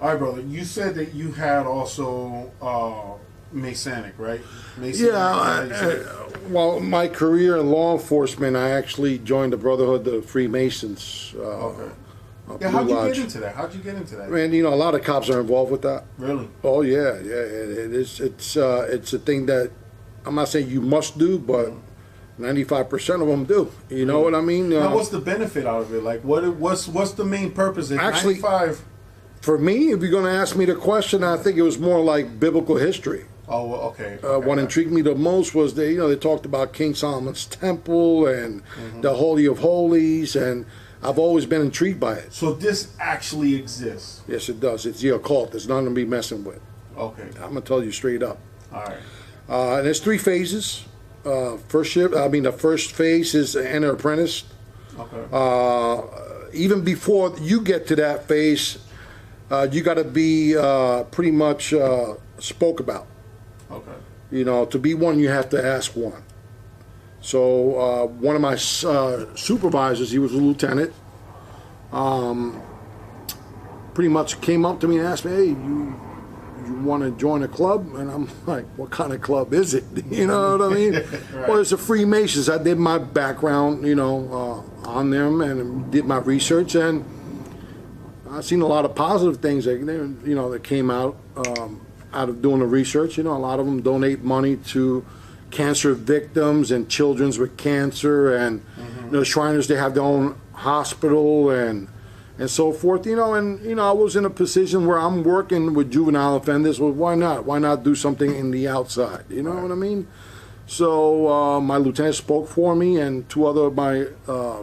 All right, brother. You said that you had also Masonic, right? Masonic, well, my career in law enforcement, I actually joined the Brotherhood of Freemasons. Okay. Yeah, how'd you get into that? How'd you get into that? Man, you know, a lot of cops are involved with that. Really? Oh yeah. It is. It's a thing that I'm not saying you must do, but 95% of them do. You know what I mean? Now, what's the benefit out of it? Like, what's the main purpose? Actually, 95. For me, if you're going to ask me the question, I think it was more like biblical history. Oh, okay. What intrigued me the most was they talked about King Solomon's temple and the Holy of Holies, and I've always been intrigued by it. So this actually exists? Yes, it does. It's the occult. There's nothing to be messing with. Okay. I'm gonna tell you straight up. All right. And there's 3 phases. The first phase is enter apprentice. Okay. Even before you get to that phase, you got to be pretty much spoke about. Okay. You know, to be one, you have to ask one. So one of my supervisors, he was a lieutenant, pretty much came up to me and asked me, hey, you want to join a club? And I'm like, what kind of club is it? You know what I mean? Right. Well, it's the Freemasons. I did my background, on them and did my research, and I've seen a lot of positive things that came out of doing the research. You know, a lot of them donate money to cancer victims and children with cancer, and the Shriners, they have their own hospital and so forth. I was in a position where I'm working with juvenile offenders. Well, why not? Why not do something in the outside? You know what I mean? So my lieutenant spoke for me and 2 other of my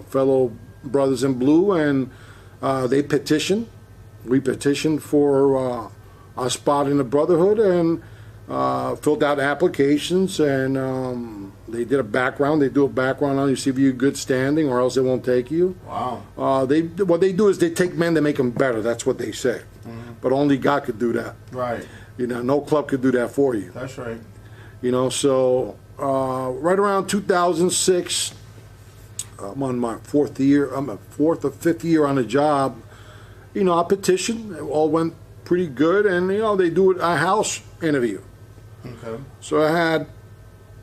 fellow brothers in blue, and they petitioned. We petitioned for a spot in the Brotherhood, and filled out applications, and they did a background. They do a background on you, see if you're good standing, or else they won't take you. Wow. What they do is they take men to make them better. That's what they say. But only God could do that. Right. No club could do that for you. That's right. So right around 2006, I'm on my 4th year. I'm a 4th or 5th year on the job. I petitioned. It all went pretty good, and they do a house interview. Okay. So I had,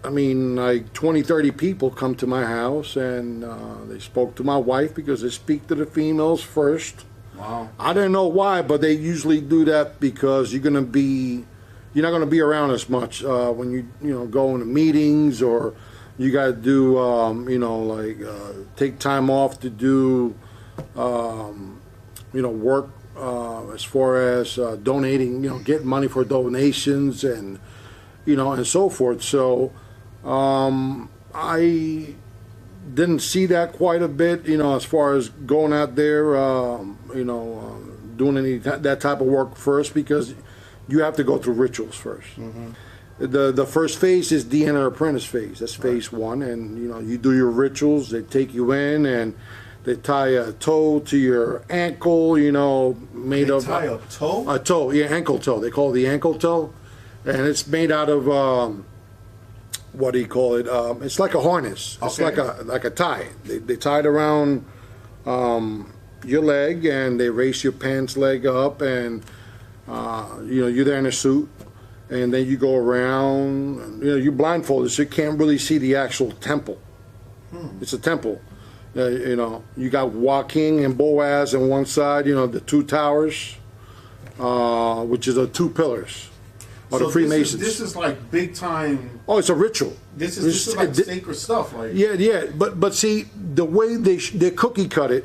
like 20, 30 people come to my house, and they spoke to my wife, because they speak to the females first. Wow. I didn't know why, but they usually do that because you're not going to be around as much when you go into meetings, or you got to do take time off to do work as far as donating, getting money for donations and and so forth. So I didn't see that quite a bit, as far as going out there, doing any that type of work first, because you have to go through rituals first. The first phase is the enter apprentice phase. That's phase 1, and you do your rituals. They take you in, and they tie a toe to your ankle, made of... Tie a toe? A toe, yeah, ankle toe. They call it the ankle toe. And it's made out of, what do you call it? It's like a harness. It's like a tie. They tie it around your leg, and they raise your pants leg up, and, you're there in a suit. And then you go around, you're blindfolded, so you can't really see the actual temple. It's a temple. You got Joaquin and Boaz on one side, the 2 towers, which is the 2 pillars of the Freemasons. This is like big time. Oh, it's a ritual. This is like sacred stuff. Like. Yeah. But see, the way they cookie cut it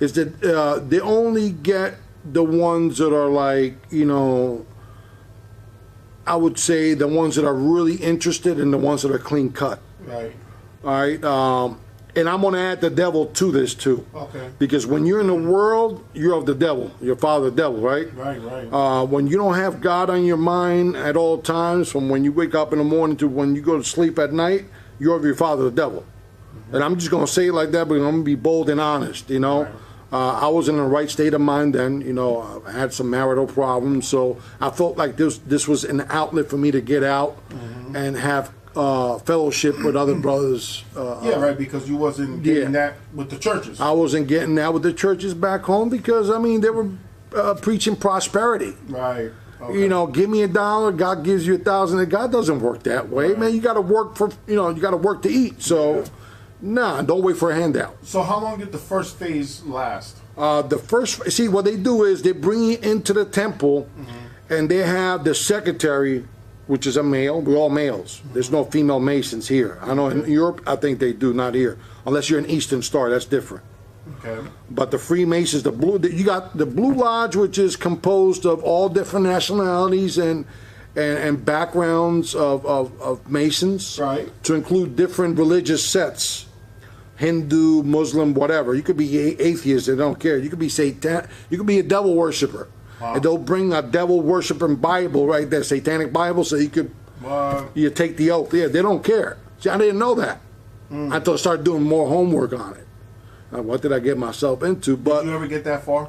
is that they only get the ones that are like, I would say the ones that are really interested and the ones that are clean cut. Right. All right. And I'm going to add the devil to this too. Okay. Because when you're in the world, you're of the devil. Your father, the devil, right? Right. When you don't have God on your mind at all times, from when you wake up in the morning to when you go to sleep at night, you're of your father, the devil. And I'm just going to say it like that, but I'm going to be bold and honest, Right. I was in the right state of mind then, I had some marital problems, so I felt like this was an outlet for me to get out and have fellowship with other brothers. Right, because you wasn't getting that with the churches. I wasn't getting that with the churches back home, because, they were preaching prosperity. Right. Okay. You know, give me $1, God gives you 1,000. God doesn't work that way, right. man. You got to work for, you got to work to eat. So, nah, don't wait for a handout. So how long did the first phase last? See, what they do is they bring you into the temple, and they have the secretary, which is a male. We're all males. There's no female masons here. I know in Europe, I think they do, not here. Unless you're an Eastern Star, that's different. Okay. But the Freemasons, you got the Blue Lodge, which is composed of all different nationalities and backgrounds of Masons, right, to include different religious sets, Hindu, Muslim, whatever. You could be atheist, they don't care. You could be Satan. You could be a devil worshiper, and they'll bring a devil worshiping Bible right there, Satanic Bible, so you could you take the oath. Yeah, they don't care. See, I didn't know that until I started doing more homework on it. What did I get myself into? But did you ever get that far?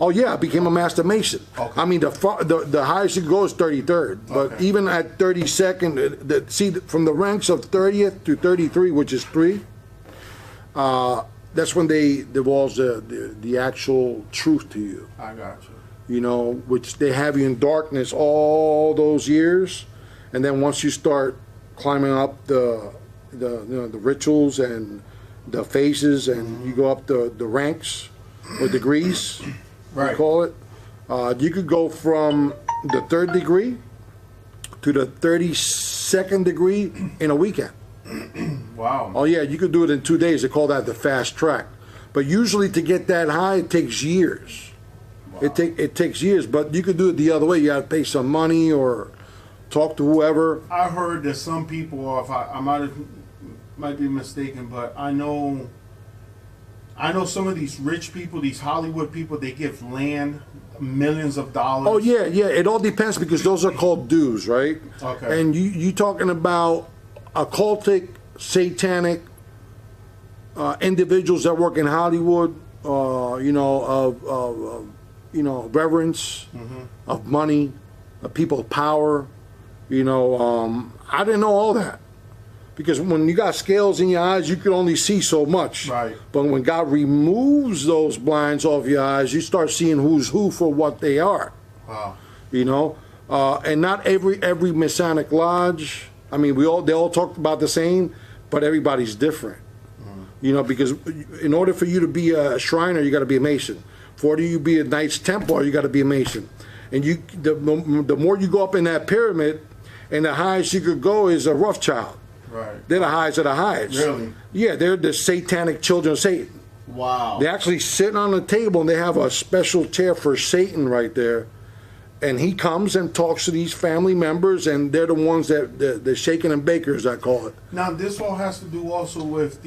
Oh yeah, I became a Master Mason. Okay. I mean, the highest you can go is 33rd, but even at 32nd, see, from the ranks of 30th to 33, which is 3, that's when they divulge the actual truth to you. I got you. You know, which they have you in darkness all those years, and then once you start climbing up the rituals and the phases, and you go up the ranks or degrees, right, we call it. You could go from the 3rd degree to the 32nd degree in a weekend. Wow. Oh yeah, you could do it in 2 days. They call that the fast track. But usually to get that high, it takes years. Wow. It takes years, but you could do it the other way. You got to pay some money or talk to whoever. I heard that some people, if I might be mistaken, but I know some of these rich people, these Hollywood people, they give land, millions of dollars. Oh yeah, it all depends, because those are called dues, right? Okay. And you talking about occultic, satanic individuals that work in Hollywood, reverence, of money, of people of power. I didn't know all that. Because when you got scales in your eyes, you can only see so much. Right. But when God removes those blinds off your eyes, you start seeing who's who for what they are. Wow. And not every Masonic lodge. I mean, they all talk about the same, but everybody's different. Because in order for you to be a Shriner, you got to be a Mason. For you to be a Knights Templar, you got to be a Mason. And the more you go up in that pyramid, and the highest you could go is a Rothschild. Right. They're the highest of the highest. Really? Yeah, they're the satanic children of Satan. Wow. They actually sit on the table, and they have a special chair for Satan right there. And he comes and talks to these family members, and they're the ones the shaking and bakers, I call it. Now, this all has to do also with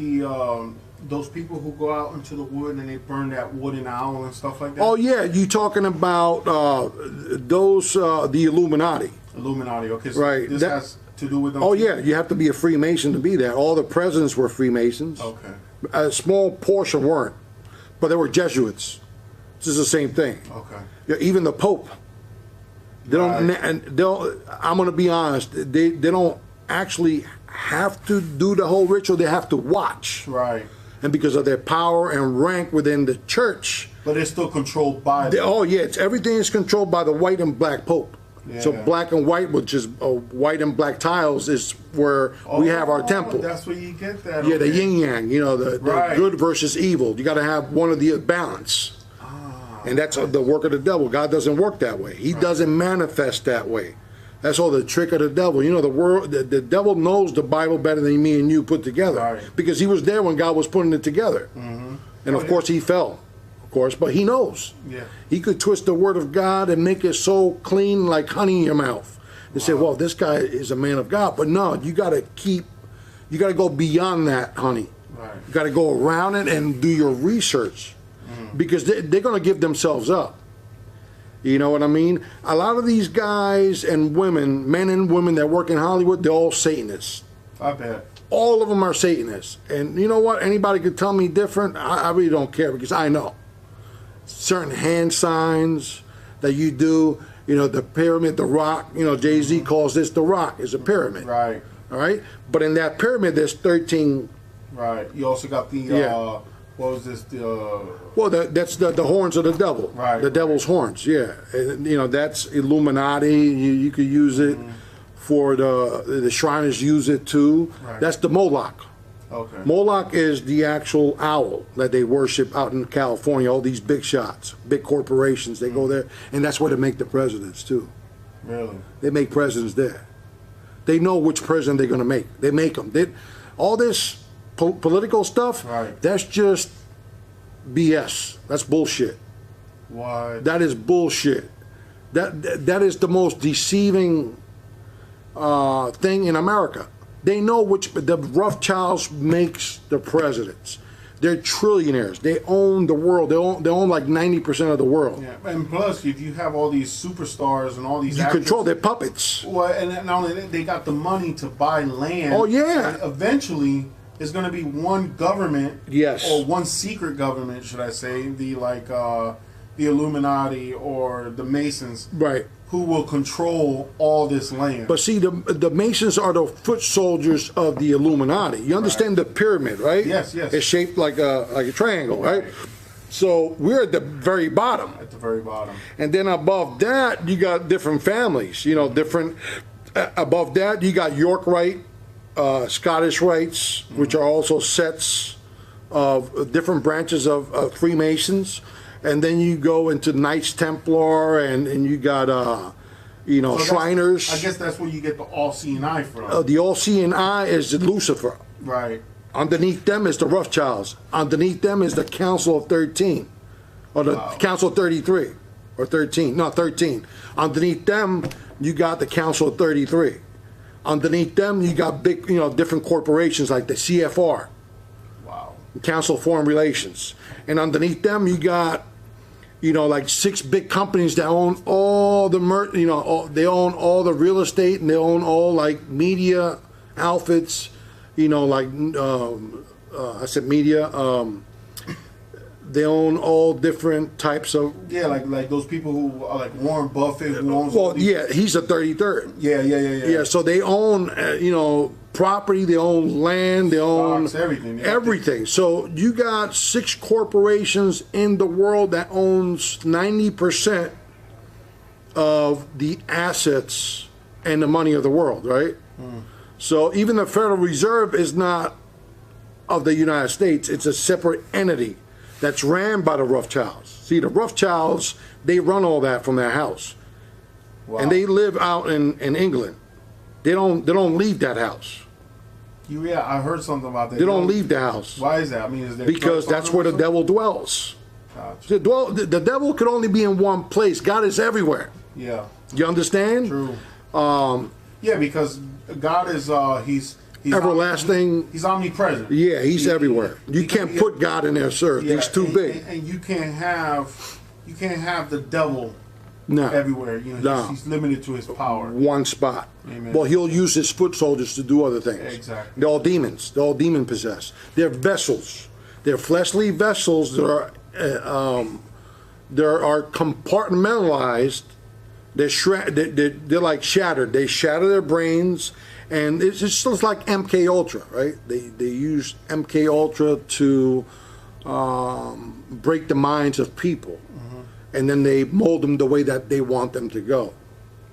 those people who go out into the wood and they burn that wooden owl and stuff like that? Oh, yeah. You talking about the Illuminati. Illuminati, okay. So right. This has to do with them? Oh, yeah. You have to be a Freemason to be that. All the presidents were Freemasons. Okay. A small portion weren't, but they were Jesuits. This is the same thing. Okay. Yeah, even the Pope. They don't. I'm going to be honest. They don't actually have to do the whole ritual. They have to watch. Right. And because of their power and rank within the church. But it's still controlled by them. Oh yeah, everything is controlled by the white and black Pope. Yeah. So black and white, which is white and black tiles, is where we have our temple. That's where you get that. Yeah, the yin yang. The right. good versus evil. You got to have one of the balance. And that's the work of the devil. God doesn't work that way. He doesn't manifest that way. That's all the trick of the devil. The devil knows the Bible better than me and you put together. Right. Because he was there when God was putting it together. Mm-hmm. And of course he fell. Of course, but he knows. Yeah. He could twist the word of God and make it so clean like honey in your mouth. And say, well, this guy is a man of God. But no, you got to go beyond that, honey. Right. You got to go around it and do your research. Because they're going to give themselves up. You know what I mean? A lot of these guys and women, men and women that work in Hollywood, they're all Satanists. I bet. All of them are Satanists. And you know what? Anybody could tell me different. I really don't care, because I know. Certain hand signs that you do, the pyramid, the rock, Jay-Z calls this the rock. It's a pyramid. Right. All right? But in that pyramid, there's 13. Right. You also got the What was this? Well, that's the horns of the devil. Right. The devil's horns. Yeah. And, you know, that's Illuminati. You could use it for the Shriners use it too. Right. That's the Moloch. Okay. Moloch is the actual owl that they worship out in California. All these big shots, big corporations, they go there, and that's where they make the presidents too. Really? They make presidents there. They know which president they're going to make. They make them. All this political stuff, right, that's just BS. That's bullshit. What? That is bullshit. That is the most deceiving thing in America. They know which the Rothschilds makes the presidents. They're trillionaires. They own the world. They own like 90% of the world. Yeah, and plus, if you have all these superstars and all these, you control their puppets. Well, and not only that, they got the money to buy land. Oh yeah. And eventually, there's going to be one government. Yes. Or one secret government, should I say? The Illuminati or the Masons. Right. Who will control all this land. But see, the Masons are the foot soldiers of the Illuminati. You understand the pyramid, right? Yes, yes. It's shaped like a triangle, right? So we're at the very bottom. At the very bottom. And then above that, you got different families. You know, different. Above that, you got York Rite, Scottish Rites, which are also sets of different branches of Freemasons. And then you go into Knights Templar, and you got, so Shriners. I guess that's where you get the all-seeing eye from. The all-seeing eye is Lucifer. Right. Underneath them is the Rothschilds. Underneath them is the Council of 13. Or the Council of 33. Or 13. No, 13. Underneath them, you got the Council of 33. Underneath them, you got big, different corporations like the CFR. Wow. Council of Foreign Relations. And underneath them, you got, like 6 big companies that own all the, they own all the real estate, and they own all like media outfits, I said media. They own all different types of. Yeah, like those people who are like Warren Buffett who owns. Well, yeah, he's a 33rd. Yeah. Yeah, so they own, property, they own land, they own stocks, everything. Yeah. Everything. So you got 6 corporations in the world that owns 90% of the assets and the money of the world, right? So even the Federal Reserve is not of the United States. It's a separate entity that's ran by the Rothschilds. See, the Rothschilds, they run all that from their house. Wow. And they live out in England. They don't leave that house. Yeah, I heard something about that. They don't leave the house. Why is that? I mean, is there because that's where the devil dwells. Gotcha. The devil could only be in one place. God is everywhere. Yeah. You understand? True. Yeah, because God is he's everlasting. He's omnipresent. Yeah, he's everywhere. You can't put God in there, sir. Yeah, he's too big. And you can't have the devil no. everywhere. He's limited to his power. One spot. Amen. Well, he'll use his foot soldiers to do other things. Exactly. They're all demons. They're all demon possessed. They're vessels. They're fleshly vessels that are compartmentalized. They're like shattered. They shatter their brains, and it's just like MK Ultra, right? They use MK Ultra to break the minds of people, and then they mold them the way that they want them to go.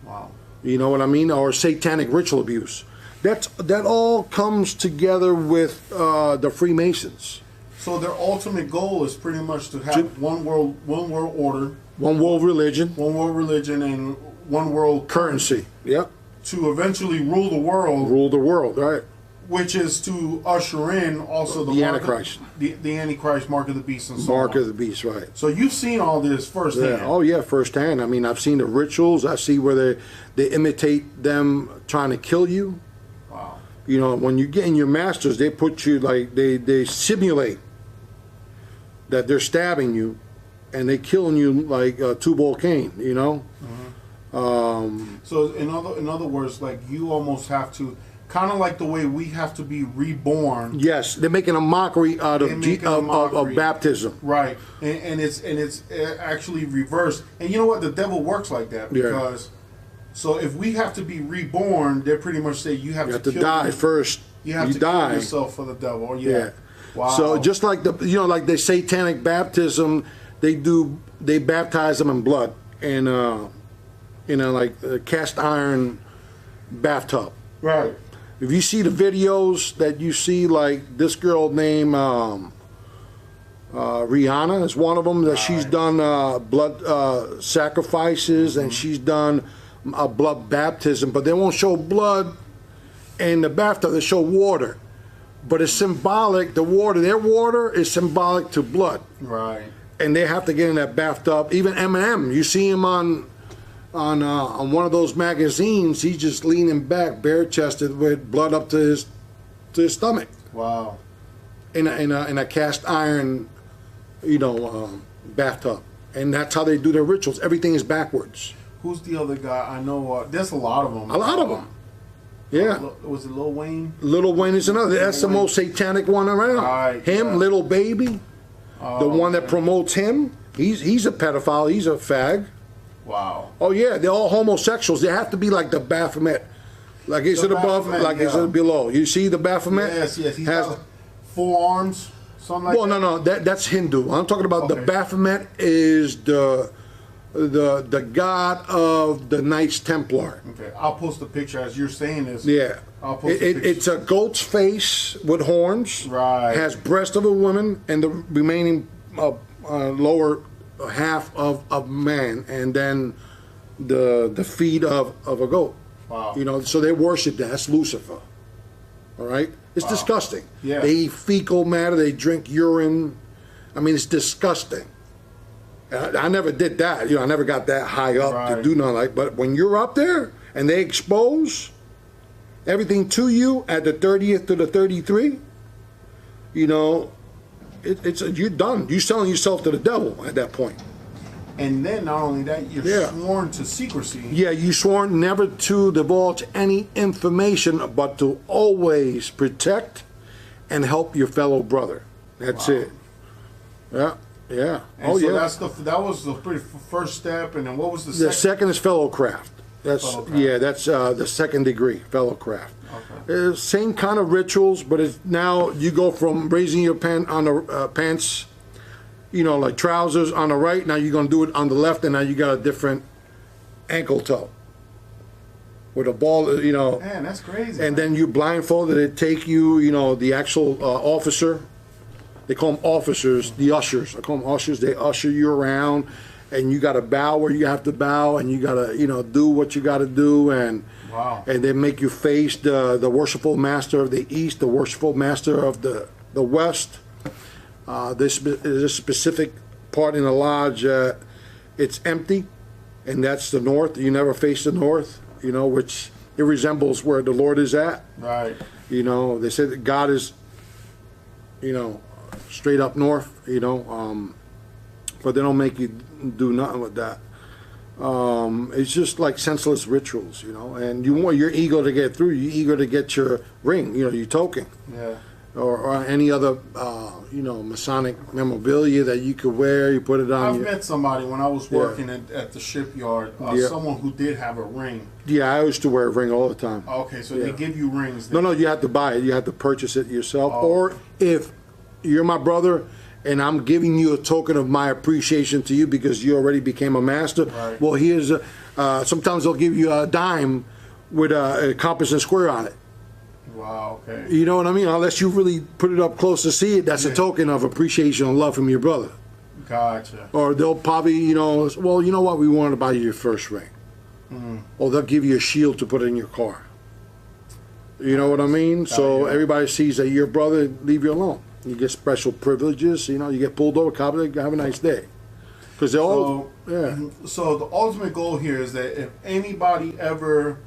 Wow. You know what I mean? Or satanic ritual abuse. That all comes together with the Freemasons. So their ultimate goal is pretty much to have one world order. One world religion. One world religion and one world currency. Yep. To eventually rule the world. Rule the world, right. Which is to usher in also the Antichrist. The Antichrist, mark of the beast, and so Mark on. of the beast, right. So you've seen all this firsthand. Yeah. Oh, yeah, firsthand. I mean, I've seen the rituals. I see where they imitate them trying to kill you. Wow. When you get in your masters, they put you like, they simulate that they're stabbing you, and they killing you like Tubal Cain, So in other words, like you almost have to, kind of like the way we have to be reborn. Yes, they're making a mockery out of baptism. Right, and it's actually reversed. And you know what? The devil works like that because. Yeah. So if we have to be reborn, they pretty much say you have to die first. You have to kill yourself for the devil. Yeah. Wow. So just like like the satanic baptism, they baptize them in blood in like a cast iron bathtub. Right. If you see the videos that you see, like this girl named Rihanna is one of them, that she's done blood sacrifices, and she's done a blood baptism, but they won't show blood in the bathtub. They show water, but it's symbolic. The water, their water, is symbolic to blood. Right. And they have to get in that bathtub. Even Eminem, you see him on one of those magazines. He's just leaning back, bare chested, with blood up to his stomach. Wow. In a cast iron, bathtub, and that's how they do their rituals. Everything is backwards. Who's the other guy? I know. There's a lot of them. A lot of them. Yeah. Was it Lil Wayne? Lil Wayne is another. That's the most satanic one around. Right, Him, yeah. Little Baby, the one that promotes him. He's a pedophile. He's a fag. Wow. Oh yeah, they're all homosexuals. They have to be like the Baphomet. Like is it above? Baphomet, Like is it below? You see the Baphomet? Yes. He has has 4 arms. Something like that. No. That's Hindu. I'm talking about the Baphomet is the god of the Knights Templar. Okay, I'll post a picture as you're saying this. Yeah. I'll post a picture. It's a goat's face with horns. Right. Has breast of a woman and the remaining lower half of man, and then the feet of a goat. Wow. So they worship that. That's Lucifer. All right? It's disgusting. Yeah. They eat fecal matter. They drink urine. I mean, it's disgusting. I never did that. I never got that high up to do nothing like. But when you're up there and they expose everything to you at the 30th to the 33, you're done. You're selling yourself to the devil at that point. And then not only that, you're sworn to secrecy. Yeah, you sworn never to divulge any information, but to always protect and help your fellow brother. That's it. Yeah. Yeah. And so that was the pretty first step, and then what was the second? The second is fellowcraft. That's Fellowcraft. that's the second degree, fellowcraft. Okay. Same kind of rituals, but it's now you go from raising your pants, like trousers on the right. Now you're gonna do it on the left, and now you got a different ankle toe with a ball. Man, that's crazy. And then you blindfolded. They take you, the actual officer. They call them officers, the ushers. I call them ushers. They usher you around, and you got to bow where you have to bow, and you got to, do what you got to do, and and they make you face the worshipful master of the east, the worshipful master of the west. There's a specific part in the lodge. It's empty, and that's the north. You never face the north, which it resembles where the Lord is at. Right. They say that God is, straight up north, but they don't make you do nothing with that. It's just like senseless rituals, and you want your ego to get through. You're eager to get your ring, your token. Yeah. Or any other, Masonic memorabilia that you could wear. You put it on. I've met somebody when I was working at the shipyard. Someone who did have a ring. Yeah, I used to wear a ring all the time. Okay, so they give you rings. No, you have to buy it. You have to purchase it yourself. Or if you're my brother and I'm giving you a token of my appreciation to you because you already became a master. Right. Well, here's sometimes they'll give you a dime with a compass and square on it. Wow, okay. You know what I mean? Unless you really put it up close to see it, that's a token of appreciation and love from your brother. Gotcha. Or they'll probably, well, you know what? We want to buy you your first ring. Or they'll give you a shield to put in your car. You know what I mean? So everybody sees that you're a brother, leave you alone. You get special privileges, you get pulled over, cop, have a nice day. Because they're all, So the ultimate goal here is that if anybody ever,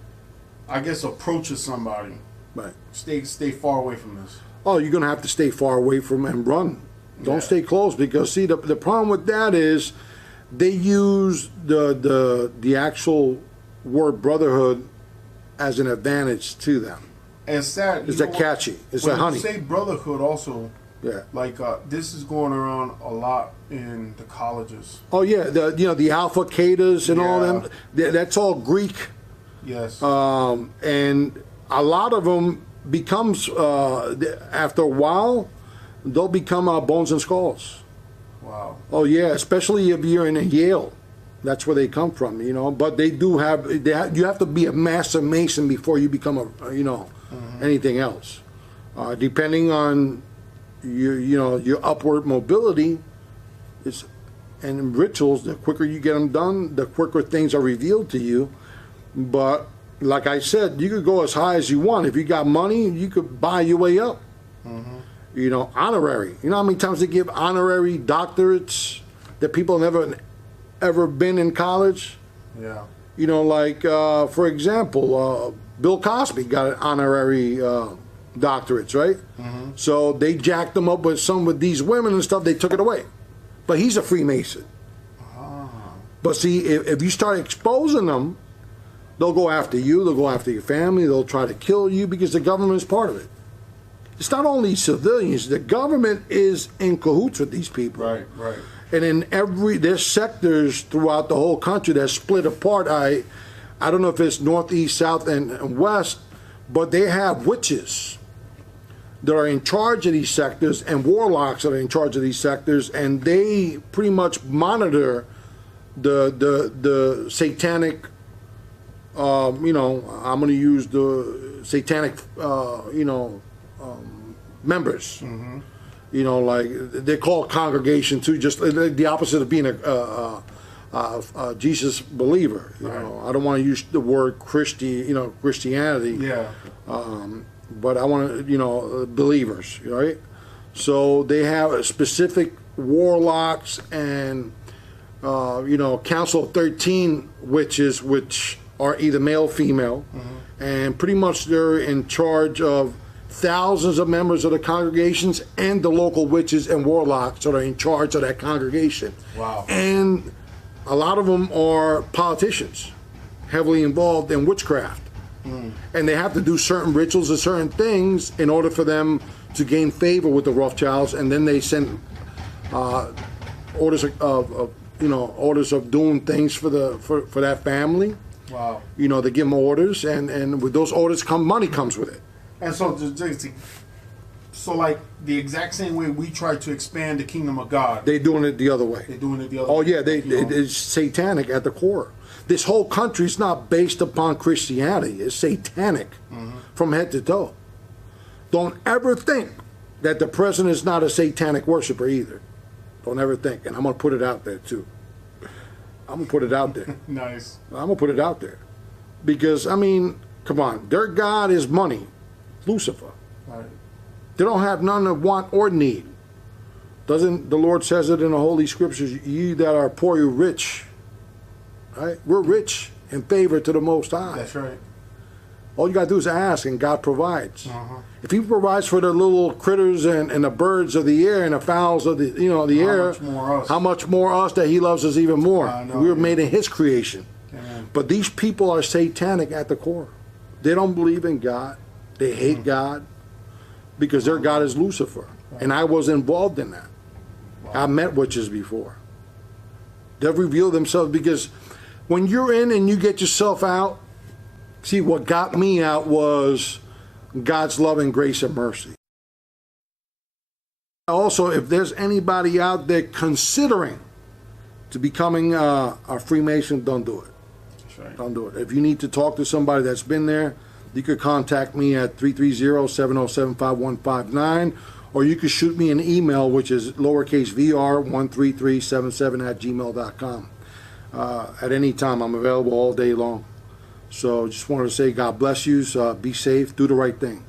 approaches somebody, right, stay far away from this. Oh, you're going to have to stay far away from and run. Don't stay close, because see, the problem with that is they use the actual word brotherhood as an advantage to them. And it's sad. It's catchy. It's a honey. When you say brotherhood also, this is going around a lot in the colleges. Oh yeah, the Alpha Catas and all them. That's all Greek. Yes. And a lot of them becomes after a while, they'll become bones and skulls. Wow. Oh yeah, especially if you're in Yale. That's where they come from, you know. But they do have, you have to be a master mason before you become a, you know, anything else. Depending on your upward mobility, and rituals, the quicker you get them done, the quicker things are revealed to you. But like I said, you could go as high as you want. If you got money, you could buy your way up. You know, honorary. You know how many times they give honorary doctorates that people never ever been in college? Yeah. You know, like for example, Bill Cosby got an honorary doctorates, right? So they jacked them up with these women and stuff. They took it away, but he's a Freemason. But see, if you start exposing them, they'll go after you. They'll go after your family. They'll try to kill you because the government is part of it. It's not only civilians. The government is in cahoots with these people. Right, right. And in there's sectors throughout the whole country that split apart. I don't know if it's northeast, south, and west, but they have witches that are in charge of these sectors and warlocks that are in charge of these sectors, and they pretty much monitor the satanic. You know, I'm going to use the satanic. Members. You know, like they call congregation too, just the opposite of being a Jesus believer. You know, I don't want to use the word Christianity. Yeah. But I want to, believers, right? So they have specific warlocks and Council of 13 witches, which are either male or female, and pretty much they're in charge of thousands of members of the congregations and the local witches and warlocks that are in charge of that congregation. Wow. And a lot of them are politicians, heavily involved in witchcraft. And they have to do certain rituals and certain things in order for them to gain favor with the Rothschilds, and then they send orders of doing things for that family. Wow. You know, they give them orders, and with those orders money comes with it. And so like the exact same way we try to expand the kingdom of God, they're doing it the other way. They're doing it the other way. Oh yeah, it's satanic at the core. This whole country is not based upon Christianity. It's satanic from head to toe. Don't ever think that the president is not a satanic worshiper either. Don't ever think. And I'm going to put it out there too. I'm going to put it out there. Nice. I'm going to put it out there. Because, I mean, come on. Their God is money. Lucifer. Right. They don't have none of want or need. Doesn't the Lord says it in the Holy Scriptures, ye that are poor, you're rich. Right? We're rich in favor to the Most High. That's right. All you got to do is ask, and God provides. If He provides for the little critters and the birds of the air and the fowls of the air, how much more us that He loves us even more? We were made in His creation. Amen. But these people are satanic at the core. They don't believe in God. They hate God because their God is Lucifer. And I was involved in that. I met witches before. They've revealed themselves because when you're in and you get yourself out, see, what got me out was God's love and grace and mercy. Also, if there's anybody out there considering to becoming a Freemason, don't do it. That's right. Don't do it. If you need to talk to somebody that's been there, you could contact me at 330-707-5159, or you could shoot me an email, which is lowercase vr13377@gmail.com. At any time, I'm available all day long. So just wanted to say God bless you. Be safe. Do the right thing.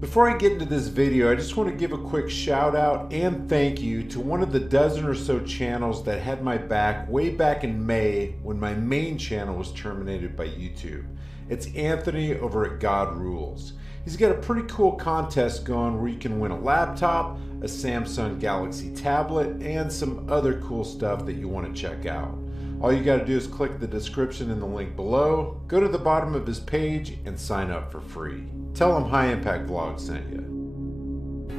Before I get into this video, I just want to give a quick shout out and thank you to one of the dozen or so channels that had my back way back in May when my main channel was terminated by YouTube. It's Anthony over at God Rules. He's got a pretty cool contest going where you can win a laptop, a Samsung Galaxy tablet, and some other cool stuff that you want to check out. All you got to do is click the description in the link below, go to the bottom of his page, and sign up for free. Tell him High Impact Vlog sent you.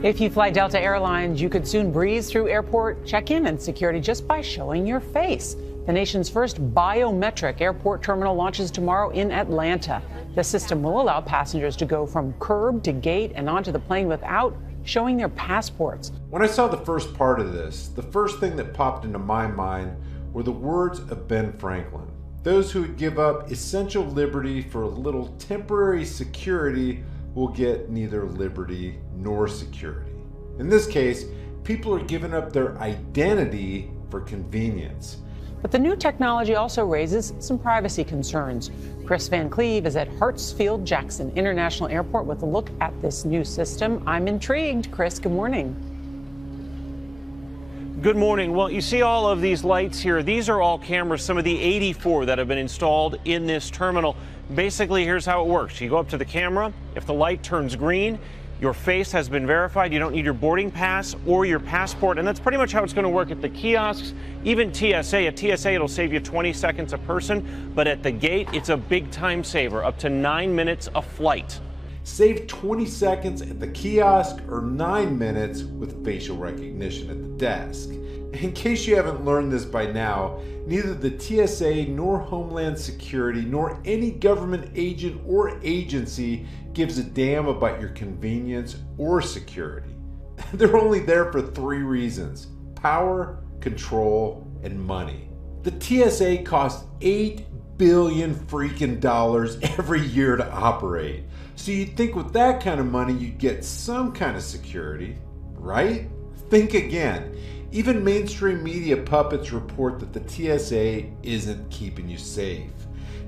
If you fly Delta Airlines, you could soon breeze through airport check-in and security just by showing your face. The nation's first biometric airport terminal launches tomorrow in Atlanta. The system will allow passengers to go from curb to gate and onto the plane without showing their passports. When I saw the first part of this, the first thing that popped into my mind were the words of Ben Franklin. Those who would give up essential liberty for a little temporary security will get neither liberty nor security. In this case, people are giving up their identity for convenience. But the new technology also raises some privacy concerns. Chris Van Cleve is at Hartsfield-Jackson International Airport with a look at this new system. I'm intrigued. Chris, good morning. Good morning. Well, you see all of these lights here. These are all cameras, some of the 84 that have been installed in this terminal. Basically, here's how it works. You go up to the camera. If the light turns green, your face has been verified. You don't need your boarding pass or your passport. And that's pretty much how it's going to work at the kiosks, even TSA. At TSA, it'll save you 20 seconds a person. But at the gate, it's a big time saver, up to 9 minutes a flight. Save 20 seconds at the kiosk or 9 minutes with facial recognition at the desk. In case you haven't learned this by now, neither the TSA nor Homeland Security nor any government agent or agency gives a damn about your convenience or security. They're only there for 3 reasons: power, control, and money. The TSA costs $8 billion freaking dollars every year to operate. So you'd think with that kind of money you'd get some kind of security, right? Think again. Even mainstream media puppets report that the TSA isn't keeping you safe.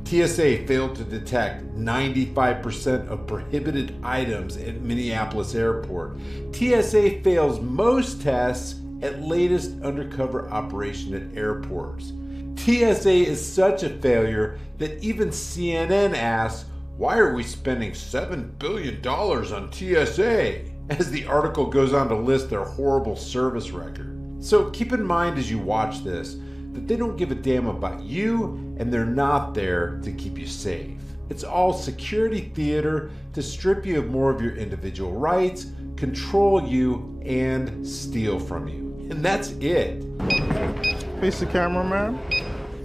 TSA failed to detect 95% of prohibited items at Minneapolis Airport. TSA fails most tests at latest undercover operation at airports. TSA is such a failure that even CNN asks, "Why are we spending $7 billion on TSA?" as the article goes on to list their horrible service record. So keep in mind as you watch this that they don't give a damn about you, and they're not there to keep you safe. It's all security theater to strip you of more of your individual rights, control you, and steal from you. And that's it. Face the camera, man.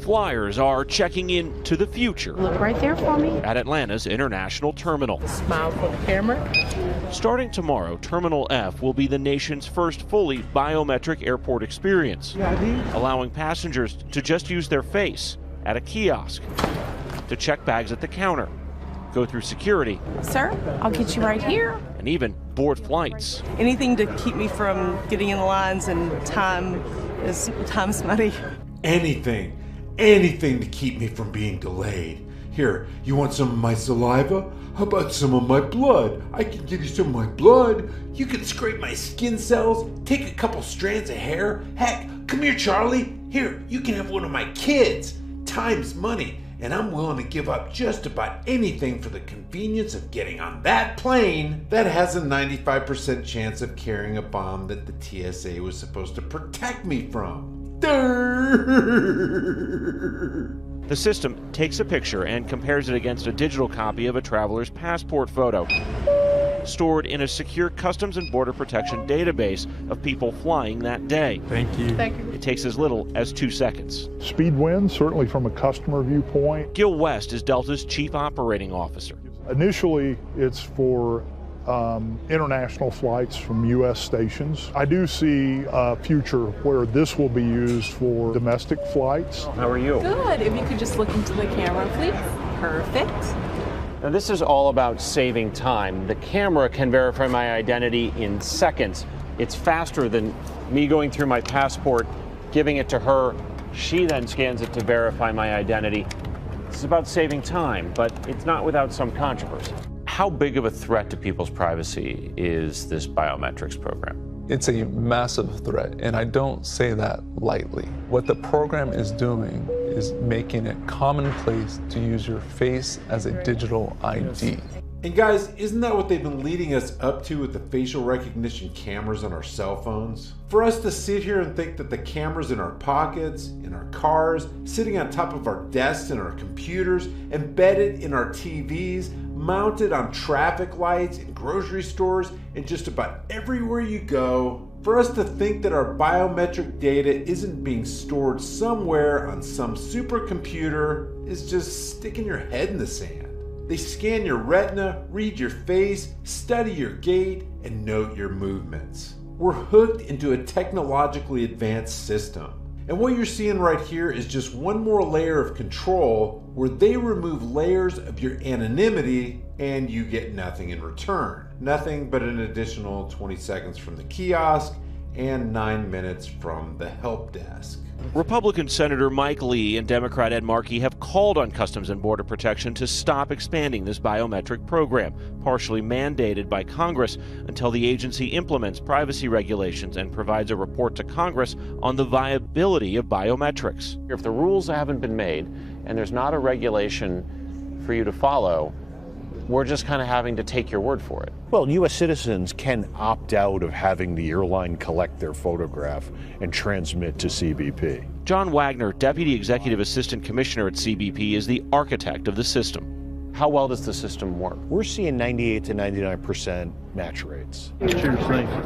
Flyers are checking in to the future Look right there for me. at Atlanta's International Terminal. Smile for the camera. Starting tomorrow, Terminal F will be the nation's first fully biometric airport experience, allowing passengers to just use their face at a kiosk, to check bags at the counter, go through security, Sir, I'll get you right here. and even board flights. Anything to keep me from getting in the lines, and time is money. Anything to keep me from being delayed. Here, you want some of my saliva? How about some of my blood? I can give you some of my blood. You can scrape my skin cells, take a couple strands of hair. Heck, come here, Charlie. Here, you can have one of my kids. Time's money, and I'm willing to give up just about anything for the convenience of getting on that plane that has a 95% chance of carrying a bomb that the TSA was supposed to protect me from. The system takes a picture and compares it against a digital copy of a traveler's passport photo, stored in a secure Customs and Border Protection database of people flying that day. Thank you. It takes as little as 2 seconds. Speed wins, certainly from a customer viewpoint. Gil West is Delta's Chief Operating Officer. Initially, it's for international flights from U.S. stations. I do see a future where this will be used for domestic flights. How are you? Good. If you could just look into the camera, please. Perfect. Now, this is all about saving time. The camera can verify my identity in seconds. It's faster than me going through my passport, giving it to her. She then scans it to verify my identity. It's about saving time, but it's not without some controversy. How big of a threat to people's privacy is this biometrics program? It's a massive threat, and I don't say that lightly. What the program is doing is making it commonplace to use your face as a digital ID. And guys, isn't that what they've been leading us up to with the facial recognition cameras on our cell phones? For us to sit here and think that the cameras in our pockets, in our cars, sitting on top of our desks and our computers, embedded in our TVs, mounted on traffic lights, in grocery stores, and just about everywhere you go, For us to think that our biometric data isn't being stored somewhere on some supercomputer is just sticking your head in the sand. They scan your retina, read your face, study your gait, and note your movements. We're hooked into a technologically advanced system. And what you're seeing right here is just one more layer of control where they remove layers of your anonymity and you get nothing in return. Nothing but an additional 20 seconds from the kiosk and 9 minutes from the help desk. Republican Senator Mike Lee and Democrat Ed Markey have called on Customs and Border Protection to stop expanding this biometric program, partially mandated by Congress, until the agency implements privacy regulations and provides a report to Congress on the viability of biometrics. If the rules haven't been made and there's not a regulation for you to follow, we're just kind of having to take your word for it. Well, U.S. citizens can opt out of having the airline collect their photograph and transmit to CBP. John Wagner, Deputy Executive Assistant Commissioner at CBP, is the architect of the system. How well does the system work? We're seeing 98 to 99% match rates.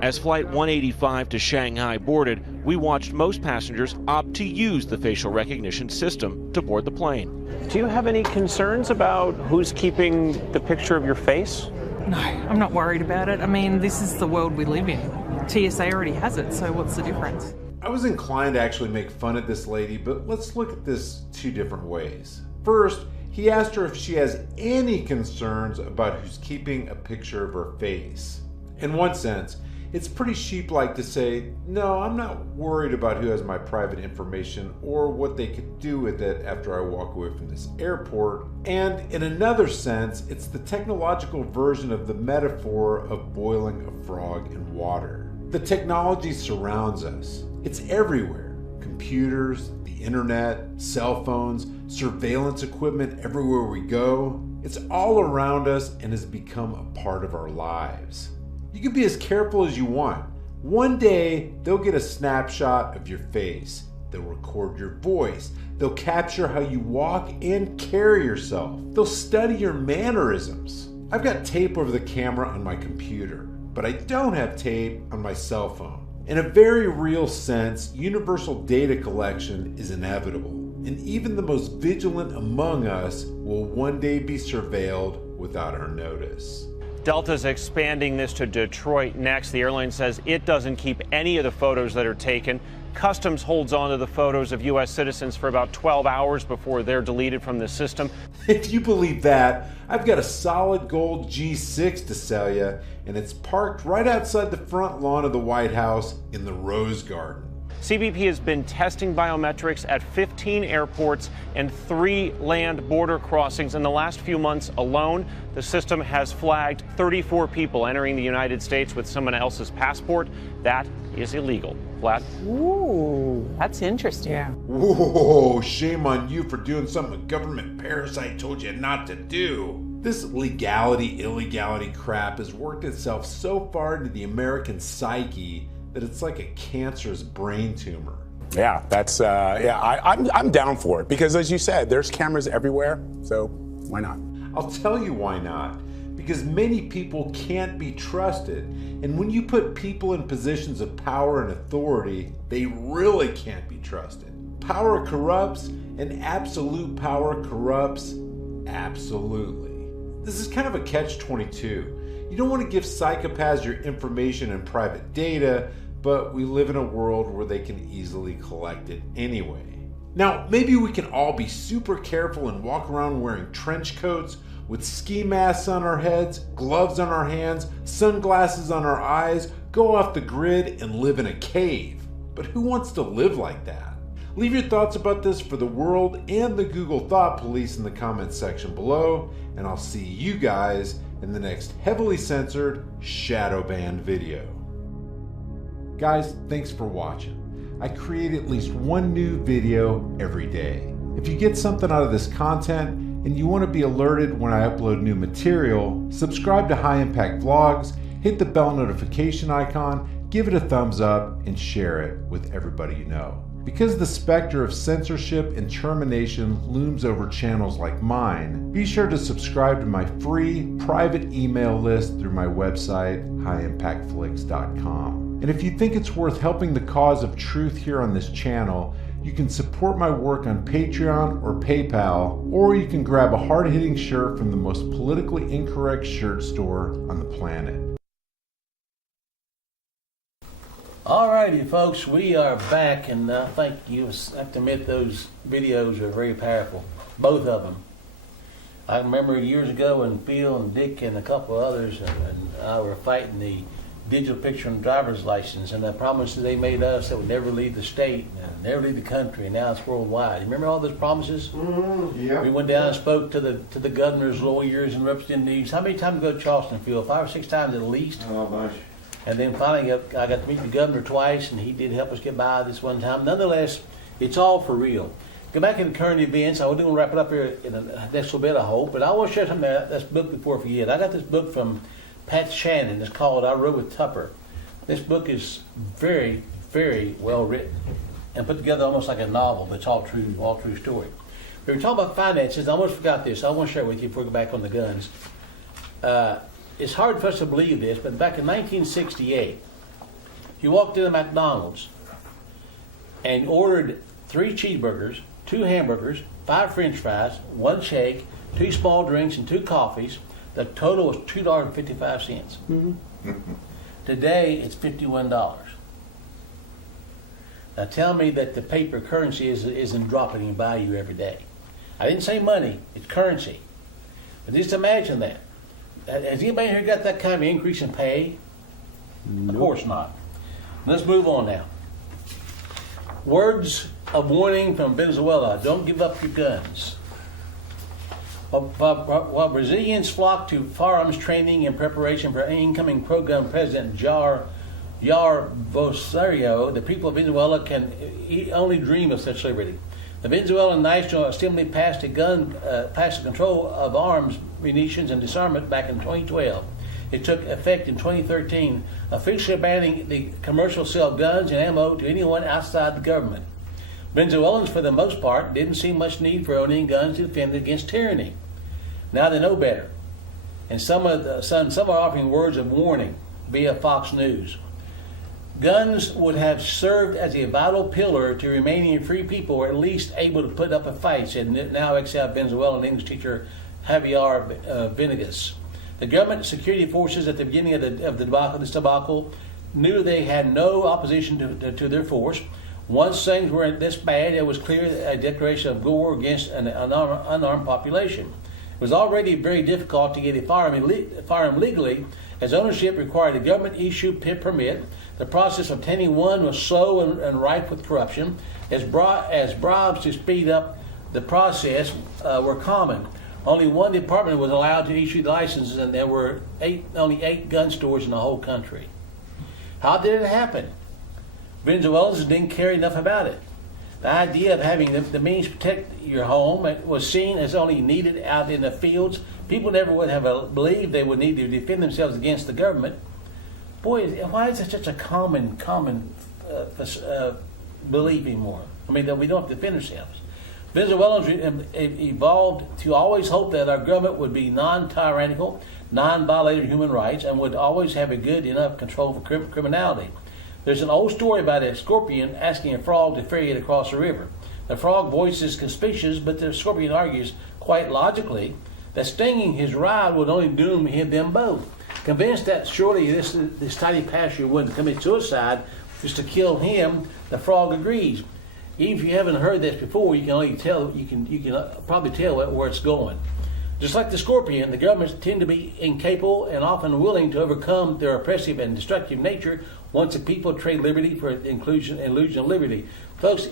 As Flight 185 to Shanghai boarded, we watched most passengers opt to use the facial recognition system to board the plane. Do you have any concerns about who's keeping the picture of your face? No, I'm not worried about it. I mean, this is the world we live in. TSA already has it, so what's the difference? I was inclined to actually make fun of this lady, but let's look at this two different ways. First, he asked her if she has any concerns about who's keeping a picture of her face. In one sense, it's pretty sheep-like to say, no, I'm not worried about who has my private information or what they could do with it after I walk away from this airport. And in another sense, it's the technological version of the metaphor of boiling a frog in water. The technology surrounds us. It's everywhere. Computers, the internet, cell phones, surveillance equipment everywhere we go. It's all around us and has become a part of our lives. You can be as careful as you want. One day, they'll get a snapshot of your face. They'll record your voice. They'll capture how you walk and carry yourself. They'll study your mannerisms. I've got tape over the camera on my computer, but I don't have tape on my cell phone. In a very real sense, universal data collection is inevitable, and even the most vigilant among us will one day be surveilled without our notice. Delta's expanding this to Detroit next. The airline says it doesn't keep any of the photos that are taken. Customs holds on to the photos of U.S. citizens for about 12 hours before they're deleted from the system. If you believe that, I've got a solid gold G6 to sell you, and it's parked right outside the front lawn of the White House in the Rose Garden. CBP has been testing biometrics at 15 airports and 3 land border crossings. In the last few months alone, the system has flagged 34 people entering the United States with someone else's passport. That is illegal. Flat. Ooh, that's interesting. Yeah. Whoa, shame on you for doing something a government parasite told you not to do. This legality, illegality crap has worked itself so far into the American psyche that it's like a cancerous brain tumor. Yeah, that's I'm down for it because, as you said, there's cameras everywhere, so why not? I'll tell you why not. Because many people can't be trusted, and when you put people in positions of power and authority, they really can't be trusted. Power corrupts, and absolute power corrupts absolutely. This is kind of a catch-22. You don't want to give psychopaths your information and private data, but we live in a world where they can easily collect it anyway. Now, maybe we can all be super careful and walk around wearing trench coats with ski masks on our heads, gloves on our hands, sunglasses on our eyes, go off the grid and live in a cave. But who wants to live like that? Leave your thoughts about this for the world and the Google Thought Police in the comments section below, and I'll see you guys in the next heavily censored shadow banned video. Guys, thanks for watching. I create at least one new video every day. If you get something out of this content and you want to be alerted when I upload new material, subscribe to High Impact Vlogs, hit the bell notification icon, give it a thumbs up, and share it with everybody you know. Because the specter of censorship and termination looms over channels like mine, be sure to subscribe to my free private email list through my website, highimpactflix.com. And if you think it's worth helping the cause of truth here on this channel, you can support my work on Patreon or PayPal, or you can grab a hard-hitting shirt from the most politically incorrect shirt store on the planet. Alrighty, folks, we are back, and I think you have to admit those videos are very powerful, both of them. I remember years ago when Phil and Dick and a couple of others and I were fighting the digital picture and driver's license, and the promises they made us that would never leave the state and never leave the country, and now it's worldwide. You remember all those promises? Yeah. We went down and spoke to the governor's lawyers and representatives. How many times did we go to Charleston, Phil? 5 or 6 times at least. Oh, gosh. And then finally I got to meet the governor twice, and he did help us get by this one time. Nonetheless, it's all for real. Go back into current events. I do want to wrap it up here in the next little bit, I hope. But I want to share something about this book before I forget. I got this book from Pat Shannon. It's called I Rode with Tupper. This book is very, very well written and put together almost like a novel, but it's all true story. We were talking about finances. I almost forgot this. I want to share it with you before we go back on the guns. It's hard for us to believe this, but back in 1968, he walked into McDonald's and ordered 3 cheeseburgers, 2 hamburgers, 5 French fries, 1 shake, 2 small drinks, and 2 coffees. The total was $2.55. Mm-hmm. Today, it's $51. Now tell me that the paper currency isn't dropping in value every day. I didn't say money, it's currency. But just imagine that. Has anybody here got that kind of increase in pay? Nope. Of course not. Let's move on now. Words of warning from Venezuela: don't give up your guns. While Brazilians flock to firearms training in preparation for incoming pro-gun President Jair Bolsonaro, the people of Venezuela can only dream of such liberty. The Venezuelan National Assembly passed the control of arms, munitions, and disarmament back in 2012. It took effect in 2013, officially banning the commercial sale of guns and ammo to anyone outside the government. Venezuelans, for the most part, didn't see much need for owning guns to defend against tyranny. Now they know better, and some are offering words of warning via Fox News. Guns would have served as a vital pillar to remaining free people, or at least able to put up a fight, said now exiled Venezuelan English teacher Javier Venegas. The government security forces at the beginning of this debacle knew they had no opposition to their force. Once things were this bad, it was clear a declaration of war against an unarmed population. It was already very difficult to get a firearm legally, as ownership required a government-issued permit. The process of obtaining one was slow and rife with corruption, as bribes to speed up the process were common. Only one department was allowed to issue the licenses, and there were only 8 gun stores in the whole country. How did it happen? Venezuelans didn't care enough about it. The idea of having the means to protect your home was seen as only needed out in the fields. People never would have believed they would need to defend themselves against the government. Boy, why is it such a common belief anymore? I mean, that we don't have to defend ourselves. Venezuelans evolved to always hope that our government would be non-tyrannical, non-violator of human rights, and would always have a good enough control for criminality. There's an old story about a scorpion asking a frog to ferry it across a river. The frog voices conspicuous, but the scorpion argues quite logically that stinging his ride would only doom them both. Convinced that surely this tiny passenger wouldn't commit suicide just to kill him, the frog agrees. Even if you haven't heard this before, you can probably tell where it's going. Just like the scorpion, the governments tend to be incapable and often unwilling to overcome their oppressive and destructive nature once the people trade liberty for illusion of liberty. Folks,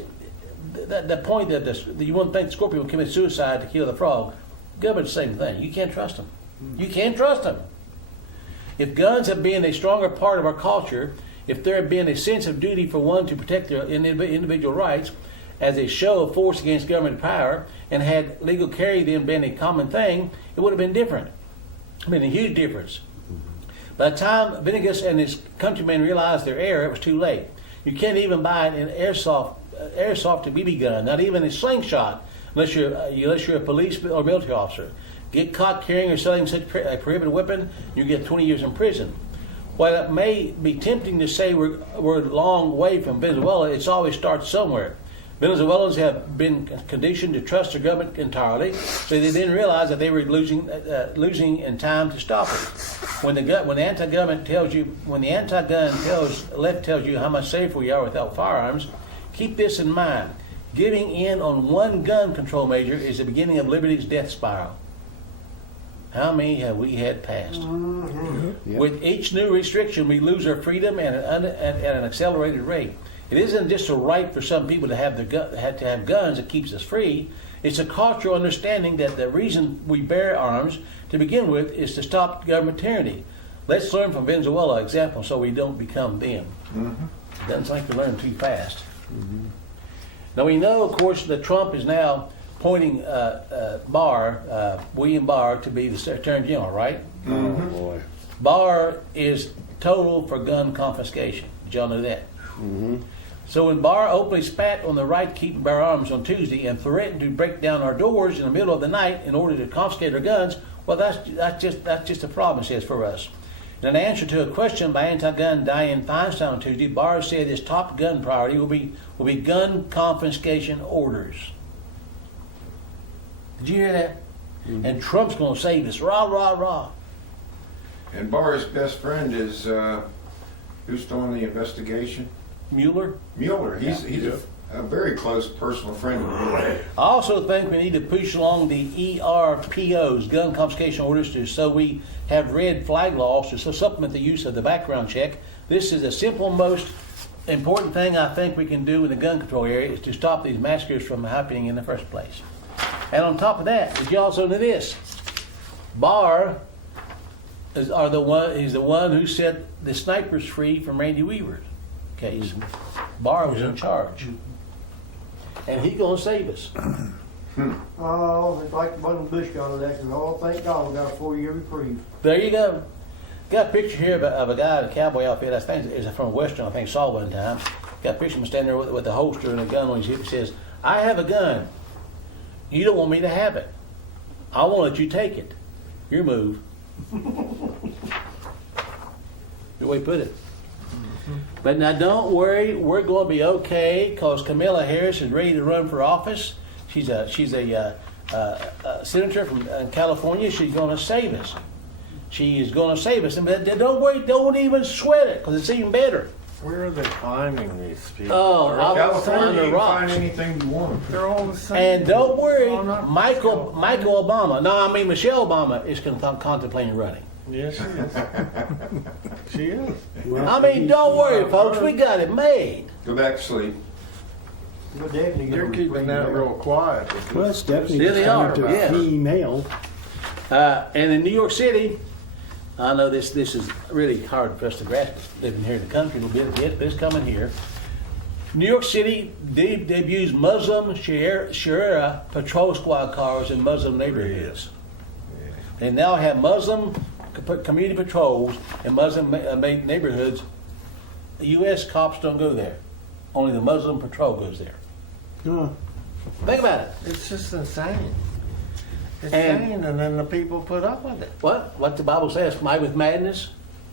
the point that you wouldn't think the scorpion would commit suicide to kill the frog, the government's the same thing. You can't trust them. You can't trust them. If guns have been a stronger part of our culture, if there had been a sense of duty for one to protect their individual rights as a show of force against government power, and had legal carry then been a common thing, it would have been different. I mean, a huge difference. By the time Venegas and his countrymen realized their error, it was too late. You can't even buy an airsoft BB gun, not even a slingshot, unless you're a police or military officer. Get caught carrying or selling such a prohibited weapon, you get 20 years in prison. While it may be tempting to say we're a long way from Venezuela, it's always starts somewhere. Venezuelans have been conditioned to trust their government entirely, so they didn't realize that they were losing in time to stop it. When the anti-gun left tells you how much safer we are without firearms, keep this in mind. Giving in on one gun control measure is the beginning of liberty's death spiral. How many have we had passed? Mm-hmm. With each new restriction, we lose our freedom at an accelerated rate. It isn't just a right for some people to have guns that keeps us free. It's a cultural understanding that the reason we bear arms to begin with is to stop government tyranny. Let's learn from Venezuela example so we don't become them. Mm-hmm. Doesn't seem like we learn too fast. Mm-hmm. Now we know, of course, that Trump is now appointing William Barr, to be the Attorney General, right? Mm-hmm. Oh boy. Barr is total for gun confiscation. Did y'all know that? Mm-hmm. So when Barr openly spat on the right to keep and bear arms on Tuesday and threatened to break down our doors in the middle of the night in order to confiscate our guns, well, that's just a problem, it says, for us. In an answer to a question by anti-gun Dianne Feinstein on Tuesday, Barr said his top gun priority will be gun confiscation orders. Did you hear that? Mm-hmm. And Trump's going to save us. Rah, rah, rah. And Barr's best friend is, who's doing the investigation? Mueller. He's a very close personal friend of Mueller. I also think we need to push along the ERPOs, gun confiscation orders, so we have red flag laws to supplement the use of the background check. This is the simple, most important thing I think we can do in the gun control area is to stop these massacres from happening in the first place. And on top of that, did you also know this? Barr he's the one who set the snipers free from Randy Weaver's case. Barr was in charge. And he's going to save us. Oh, it's like when Bush got elected. Oh, thank God we got a 4-year reprieve. There you go. Got a picture here of a guy in a cowboy outfit. I think it's from Western, I think, saw one time. Got a picture of him standing there with a holster and a gun on his hip. It says, I have a gun. You don't want me to have it. I won't let you take it. Your move. The way you put it. But now don't worry, we're going to be okay because Kamala Harris is ready to run for office. She's a senator from California. She's going to save us. She is going to save us. And don't worry, don't even sweat it because it's even better. Where are they finding these people? Oh, California, you can find anything you want. They're all the same. And don't worry, Michael Obama, Michelle Obama is contemplating running. Yes, she is. She is. Well, don't worry, folks. We got it made. Go back to sleep. You're keeping that real quiet. Well, it's definitely they are, yes. Female. And in New York City, I know this is really hard for us to grasp living here in the country a little bit, but it's coming here. New York City debuts Muslim Sharia patrol squad cars in Muslim neighborhoods. They now have Muslim community patrols in Muslim neighborhoods. The U.S. cops don't go there. Only the Muslim patrol goes there. Think about it. It's just insane. And then the people put up with it. What the Bible says, smite with madness.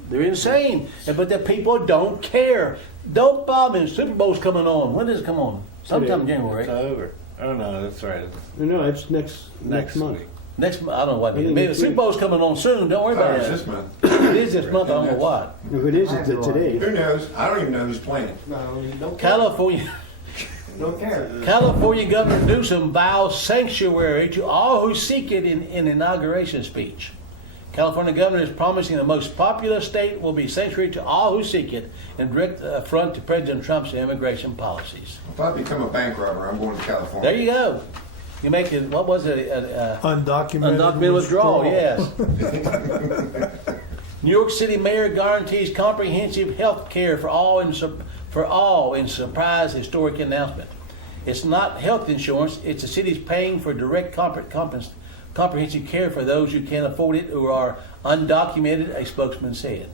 They're insane. But the people don't care. Don't bother me. Super Bowl's coming on. When does it come on? Sometime in January. It's over. Oh no, that's right. No, it's next month. Week. Next month, I don't know what. Maybe the Super Bowl's coming on soon. Don't worry about it. This month. It is this month. I don't know what. If it is, it's today. Who knows? I don't even know who's playing. No, you don't. California. Don't care. California Governor Newsom vows sanctuary to all who seek it in inauguration speech. California Governor is promising the most populous state will be sanctuary to all who seek it in direct affront to President Trump's immigration policies. If I become a bank robber, I'm going to California. There you go. You make it, what was it? Undocumented withdrawal, yes. New York City mayor guarantees comprehensive health care for all in surprise historic announcement. It's not health insurance, it's the city's paying for direct comprehensive care for those who can't afford it or are undocumented, a spokesman said.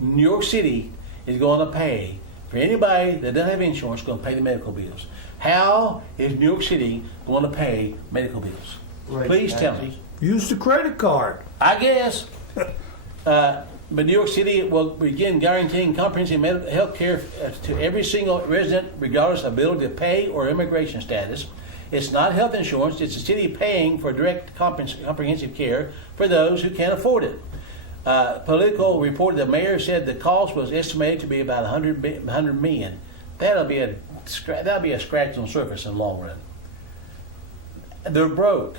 New York City is going to pay for anybody that doesn't have insurance, going to pay the medical bills. How is New York City going to pay medical bills? Please tell me. Use the credit card. I guess. But New York City will begin guaranteeing comprehensive health care to every single resident, regardless of ability to pay or immigration status. It's not health insurance. It's the city paying for direct comprehensive care for those who can't afford it. Politico reported the mayor said the cost was estimated to be about $100 million. That'll be a scratch on the surface in the long run. They're broke.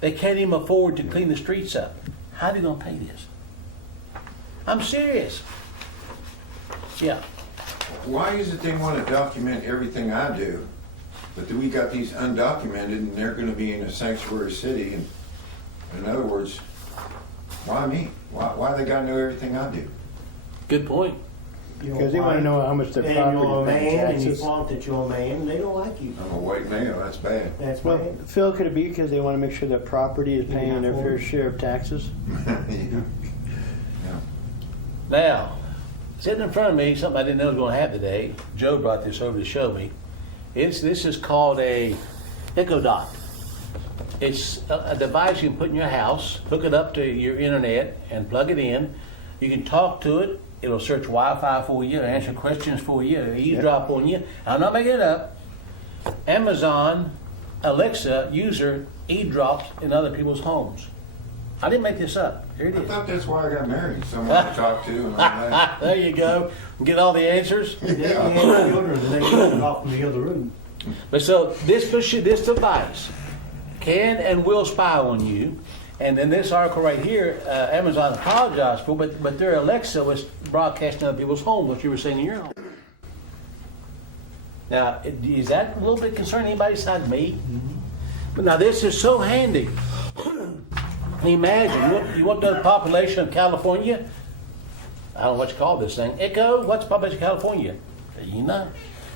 They can't even afford to clean the streets up. How are they going to pay this? I'm serious. Yeah. Why is it they want to document everything I do, but then we got these undocumented and they're going to be in a sanctuary city? And in other words, why me? Why they got to know everything I do? Good point. Because they want to know how much their property is paying taxes. And you flaunt that you're a man, they don't like you. I'm a white male, that's bad. That's bad. Phil, could it be because they want to make sure that property is paying their fair share of taxes? Yeah. Now, sitting in front of me, something I didn't know was going to happen today. Joe brought this over to show me. This is called a Echo Dot. It's a device you can put in your house, hook it up to your internet, and plug it in. You can talk to it. It'll search Wi-Fi for you, answer questions for you, eavesdrop on you. I'm not making it up. Amazon Alexa user eavesdrops in other people's homes. I didn't make this up. Here it is. I thought that's why I got married. Someone to talk to. And all that. There you go. Get all the answers. But so this device can and will spy on you. And in this article right here, Amazon apologized for, but their Alexa was broadcasting other people's homes, what you were saying in your home. Now, is that a little bit concerning anybody besides me? Mm-hmm. But now this is so handy. Imagine, you want the population of California? I don't know what you call this thing. Echo, what's the population of California? You know.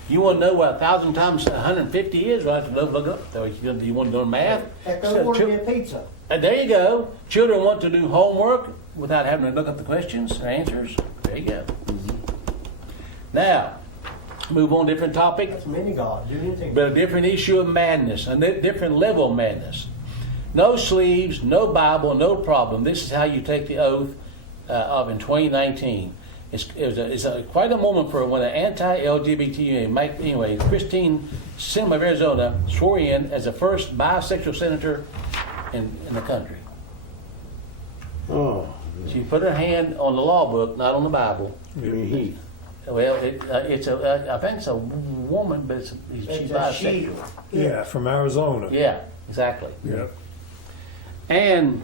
You want to know what 1,000 times 150 is? Well, I have to look up. So you want to do math? Echo, order me a pizza. And there you go. Children want to do homework without having to look up the questions or answers. There you go. Now, move on to a different topic. That's many gods. But a different issue of madness, a different level of madness. No sleeves, no Bible, no problem. This is how you take the oath of in 2019. It's quite a moment for when an anti-LGBT anyway. Christine Sinema of Arizona swore in as the first bisexual senator in the country. Oh, she put her hand on the law book, not on the Bible. Well, I think it's a woman, but she's bisexual. Yeah, from Arizona. Yeah, exactly. Yeah. And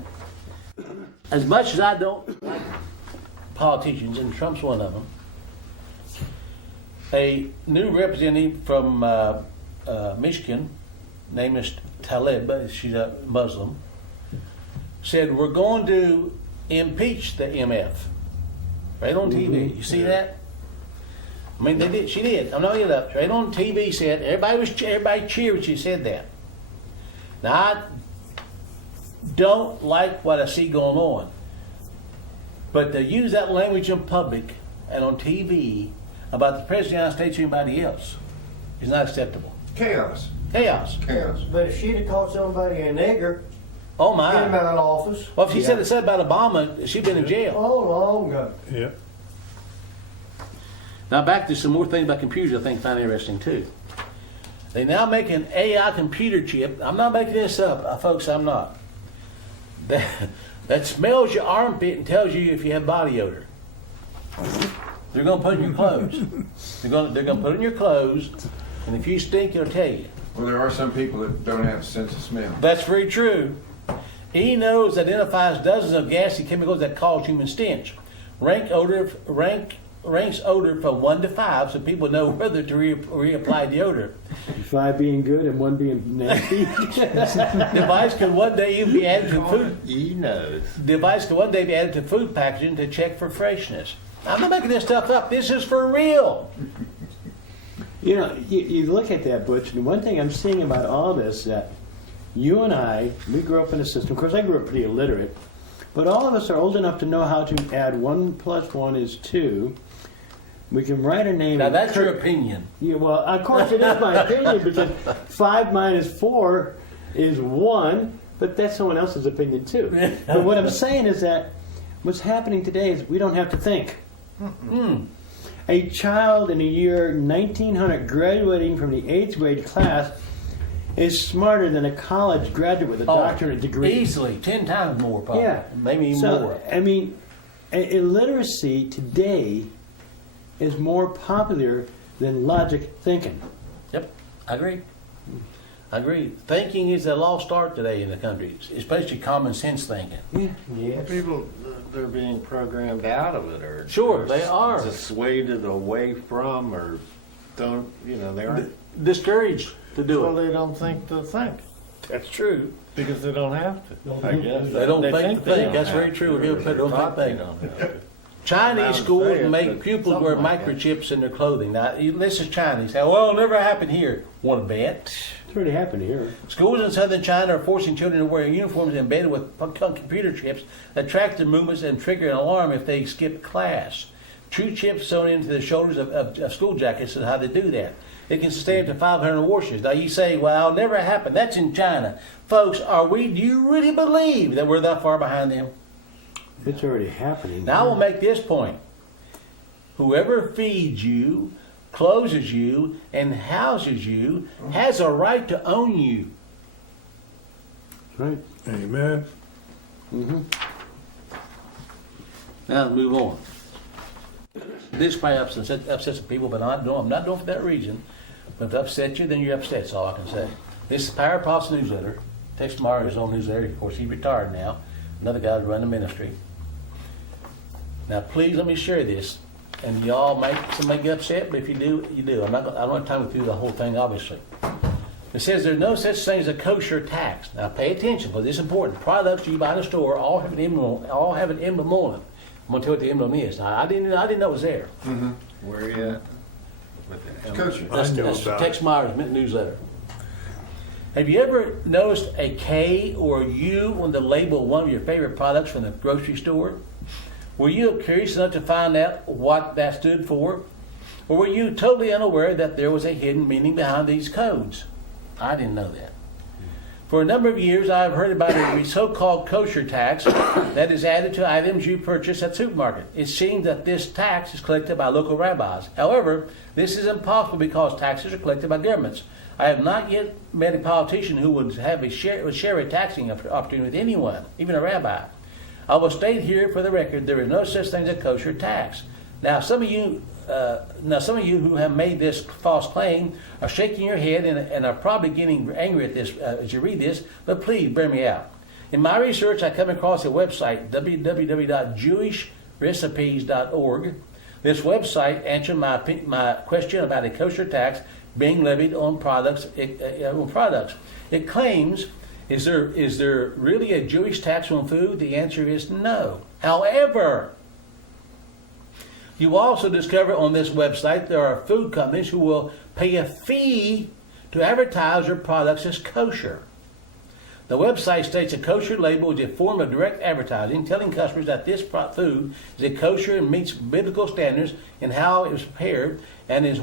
as much as I don't like politicians, and Trump's one of them, a new representative from Michigan, named is Talib, she's a Muslim, said we're going to impeach the MF. Right on TV. You see that? I mean, they did. She did. I'm not getting up. Right on TV said everybody cheered when she said that. Now I don't like what I see going on, but to use that language in public and on TV about the President of the United States or anybody else is not acceptable. Chaos. But if she'd have called somebody a nigger, oh my, get him out of office. Well, if she said it said about Obama, she'd been in jail. Oh, long ago. Yeah. Now back to some more things about computers I think find interesting too. They now make an AI computer chip. I'm not making this up, folks. I'm not. That smells your armpit and tells you if you have body odor. They're going to put it in your clothes. They're going to put it in your clothes, and if you stink, it'll tell you. Well, there are some people that don't have a sense of smell. That's very true. E-Nose identifies dozens of gassy chemicals that cause human stench. Ranks odor from 1 to 5, so people know whether to reapply deodorant. 5 being good and 1 being nasty. Device can one day even be added to food. E-Nose. Device can one day be added to food packaging to check for freshness. I'm not making this stuff up. This is for real. You know, you look at that, Butch, and one thing I'm seeing about all this, that you and I, we grew up in a system. Of course, I grew up pretty illiterate, but all of us are old enough to know how to add 1 + 1 is 2. We can write a name. Now that's your opinion. Yeah, well, of course it is my opinion, because 5 - 4 is 1, but that's someone else's opinion too. But what I'm saying is that What's happening today is we don't have to think. A child in the year 1900 graduating from the 8th grade class is smarter than a college graduate with a doctorate degree. Easily, 10 times more probably. Yeah. Maybe even more. I mean, illiteracy today is more popular than logic thinking. Yep, I agree. I agree. Thinking is a lost art today in the country, especially common sense thinking. Yeah. People, they're being programmed out of it, or Sure, they are dissuaded away from, or don't, they aren't discouraged to do well, it. they don't think to think. That's true. Because they don't have to. I guess They don't think to think. That's very true. We don't think to think. Chinese schools make pupils wear microchips in their clothing. Now, this is China. You say, well, it'll never happen here. Want to bet? It's already happened here. Schools in southern China are forcing children to wear uniforms embedded with computer chips that track their movements and trigger an alarm if they skip class. True chips sewn into the shoulders of school jackets is how they do that. It can sustain up to 500 washes. Now you say, well, it'll never happen. That's in China. Folks, do you really believe that we're that far behind them? It's already happening. Now I will make this point. Whoever feeds you, clothes you, and houses you has a right to own you. Right. Amen. Now let's move on. This probably upsets some people, but I'm not doing it for that reason. But if it upsets you, then you're upset. That's all I can say. This is Power Prop's newsletter. Tex Meyer is on newsletter. Of course, he's retired now. Another guy to run the ministry. Now, please let me share this. And y'all may get upset, but if you do, you do. I don't have time to go through the whole thing, obviously. It says there's no such thing as a kosher tax. Now, pay attention, because it's important. Products you buy in the store all have an emblem on them. I'm going to tell you what the emblem is. Now, I didn't know it was there. Where are you at? It's kosher. That's Tex Meyer's newsletter. Have you ever noticed a K or a U on the label of one of your favorite products from the grocery store? Were you curious enough to find out what that stood for? Or were you totally unaware that there was a hidden meaning behind these codes? I didn't know that. For a number of years, I have heard about a so-called kosher tax that is added to items you purchase at supermarket. It seems that this tax is collected by local rabbis. However, this is impossible because taxes are collected by governments. I have not yet met a politician who would share a taxing opportunity with anyone, even a rabbi. I will state here for the record, there is no such thing as a kosher tax. Now, some of you who have made this false claim are shaking your head and are probably getting angry at this as you read this, but please bear me out. In my research, I come across a website, www.jewishrecipes.org. This website answered my question about a kosher tax being levied on products. It claims, is there really a Jewish tax on food? The answer is no. However, you also discover on this website there are food companies who will pay a fee to advertise their products as kosher. The website states a kosher label is a form of direct advertising, telling customers that this food is a kosher and meets biblical standards in how it was prepared and in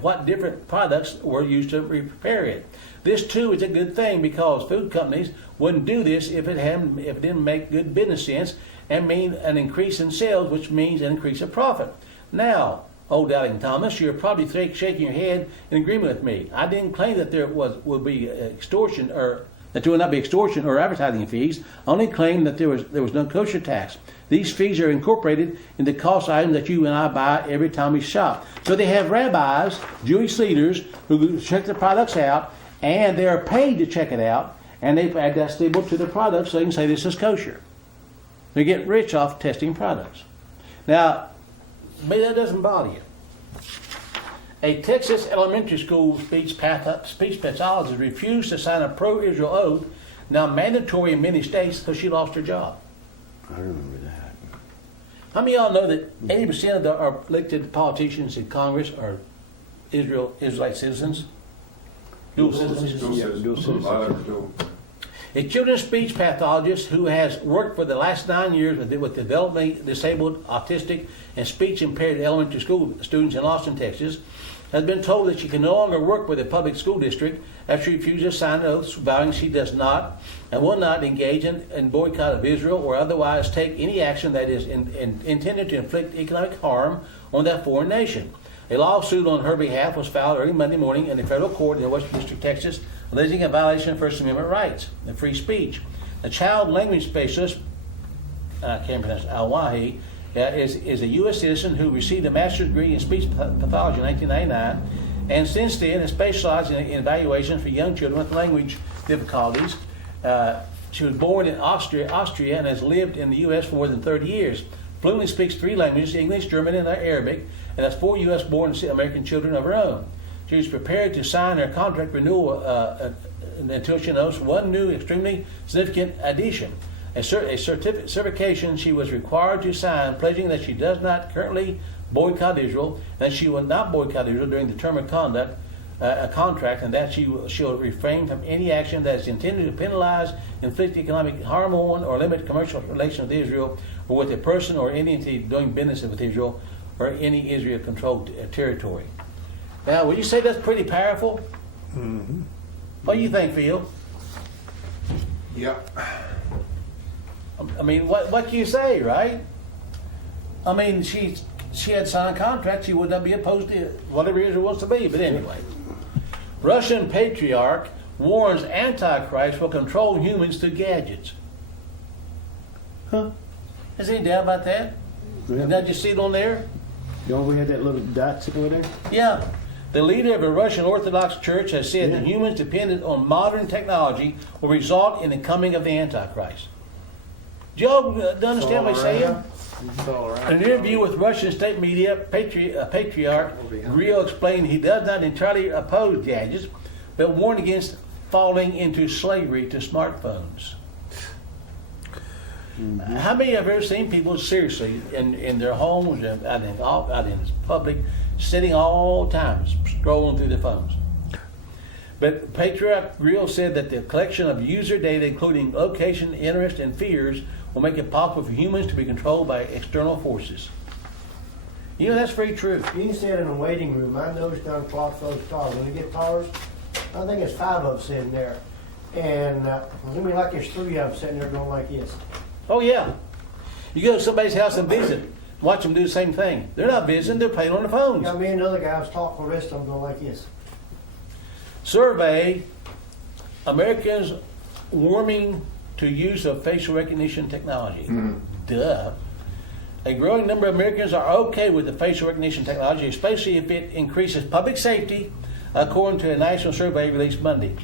what different products were used to prepare it. This too is a good thing because food companies wouldn't do this if it didn't make good business sense and mean an increase in sales, which means an increase of profit. Now, old Doubting Thomas, you're probably shaking your head in agreement with me. I didn't claim that there would be extortion or that there would not be extortion or advertising fees. I only claimed that there was no kosher tax. These fees are incorporated in the cost items that you and I buy every time we shop. So they have rabbis, Jewish leaders, who check the products out, and they are paid to check it out, and they add that label to the product so they can say this is kosher. They get rich off testing products. Now, maybe that doesn't bother you. A Texas elementary school speech pathologist refused to sign a pro-Israel oath, now mandatory in many states, because she lost her job. I remember that. How many of y'all know that 80% of our elected politicians in Congress are Israelite citizens? Dual citizens. Yeah, dual citizens. A children's speech pathologist who has worked for the last 9 years with developmentally disabled, autistic, and speech impaired elementary school students in Austin, Texas, has been told that she can no longer work with a public school district after she refuses to sign oaths vowing she does not and will not engage in boycott of Israel or otherwise take any action that is intended to inflict economic harm on that foreign nation. A lawsuit on her behalf was filed early Monday morning in the federal court in the Western District, Texas, alleging a violation of First Amendment rights and free speech. The child language specialist, I can't pronounce Al-Wahi, is a U.S. citizen who received a master's degree in speech pathology in 1999, and since then has specialized in evaluation for young children with language difficulties. She was born in Austria, and has lived in the U.S. for more than 30 years. Fluently speaks 3 languages, English, German, and Arabic, and has 4 U.S.-born American children of her own. She was prepared to sign her contract renewal until she knows one new, extremely significant addition. A certification she was required to sign, pledging that she does not currently boycott Israel, and that she will not boycott Israel during the term of conduct, a contract, and that she'll refrain from any action that is intended to penalize, inflict economic harm on, or limit commercial relations with Israel, or with a person or entity doing business with Israel, or any Israel-controlled territory. Now, would you say that's pretty powerful? Mm-hmm. What do you think, Phil? Yep. I mean, what can you say, right? I mean, she had signed a contract. She would not be opposed to whatever Israel wants to be. But anyway, Russian patriarch warns Antichrist will control humans through gadgets. Huh? Is there any doubt about that? Yeah. Did I just see it on there? Don't we have that little dot over there? Yeah. The leader of a Russian Orthodox church has said that humans dependent on modern technology will result in the coming of the Antichrist. Do y'all understand what I'm saying? In an interview with Russian state media, Patriarch Grill explained he does not entirely oppose gadgets, but warned against falling into slavery to smartphones. Mm-hmm. How many have ever seen people seriously in their homes and out in public, sitting all the time, scrolling through their phones? But Patriarch Grill said that the collection of user data, including location, interest, and fears, will make it possible for humans to be controlled by external forces. You know, that's very true. You can sit in a waiting room. I noticed down clock those cars. When you get cars, I think it's 5 of us sitting there. And I mean, like there's 3 of them sitting there going like this. Oh, yeah. You go to somebody's house and visit, watch them do the same thing. They're not visiting, they're playing on their phones. Yeah, me and the other guy was talking, the rest of them going like this. Survey Americans warming to use of facial recognition technology. Duh. A growing number of Americans are okay with the facial recognition technology, especially if it increases public safety, according to a national survey released Monday.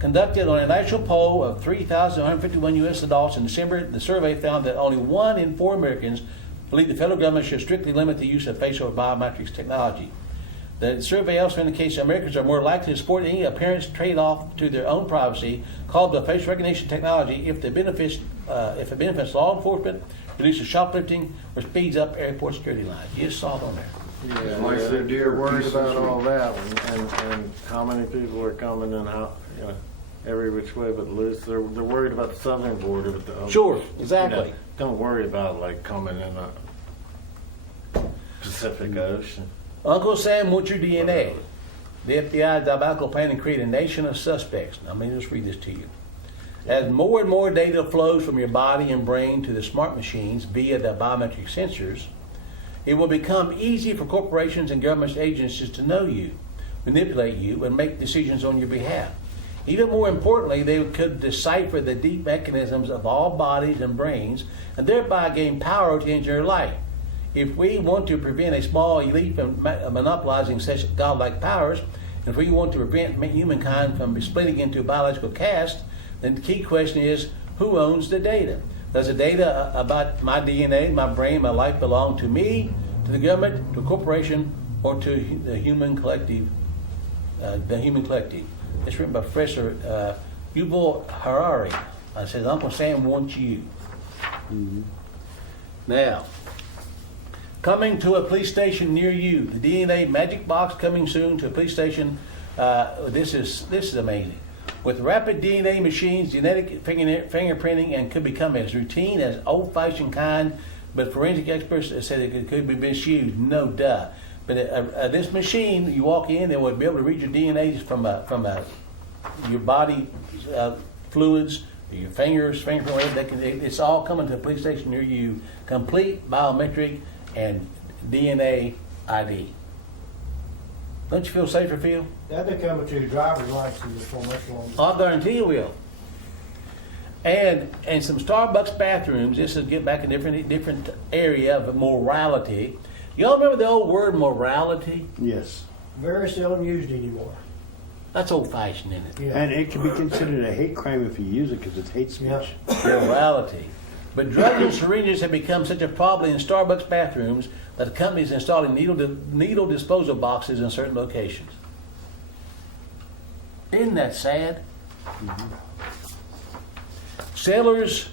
Conducted on a national poll of 3,151 U.S. adults in December, the survey found that only 1 in 4 Americans believe the federal government should strictly limit the use of facial biometrics technology. The survey also indicates that Americans are more likely to support any appearance trade-off to their own privacy called the facial recognition technology if it benefits law enforcement, reduces shoplifting, or speeds up airport security lines. You just saw it on there. Yeah, they're worried about all that, and how many people are coming and how, you know, every which way but loose. They're worried about the southern border. But the, sure, exactly. You know, don't worry about like coming in the Pacific Ocean. Uncle Sam wants your DNA. The FBI diabolical plan to create a nation of suspects. Now, let me just read this to you. As more and more data flows from your body and brain to the smart machines via the biometric sensors, it will become easy for corporations and government agencies to know you, manipulate you, and make decisions on your behalf. Even more importantly, they could decipher the deep mechanisms of all bodies and brains and thereby gain power to engineer life. If we want to prevent a small elite from monopolizing such godlike powers, and if we want to prevent humankind from splitting into biological castes, then the key question is, who owns the data? Does the data about my DNA, my brain, my life belong to me, to the government, to a corporation, or to the human collective? It's written by Professor Yuval Harari. I said, Uncle Sam wants you. Mm-hmm. Now, coming to a police station near you, the DNA magic box coming soon to a police station. This is amazing. With rapid DNA machines, genetic fingerprinting, and could become as routine as old-fashioned kind, but forensic experts said it could be misused. No duh. But this machine, you walk in, it would be able to read your DNA from your body fluids, your fingers, fingerprint. It's all coming to a police station near you. Complete biometric and DNA ID. Don't you feel safer, Phil? That'll be coming to your driver's license before much longer. I guarantee you will. And some Starbucks bathrooms, this is get back in different area of morality. Y'all remember the old word morality? Yes. Very seldom used anymore. That's old-fashioned, isn't it? Yeah. And it can be considered a hate crime if you use it because it's hate speech. Morality. But drugs and syringes have become such a problem in Starbucks bathrooms that the company is installing needle disposal boxes in certain locations. Isn't that sad? Mm-hmm. Sailors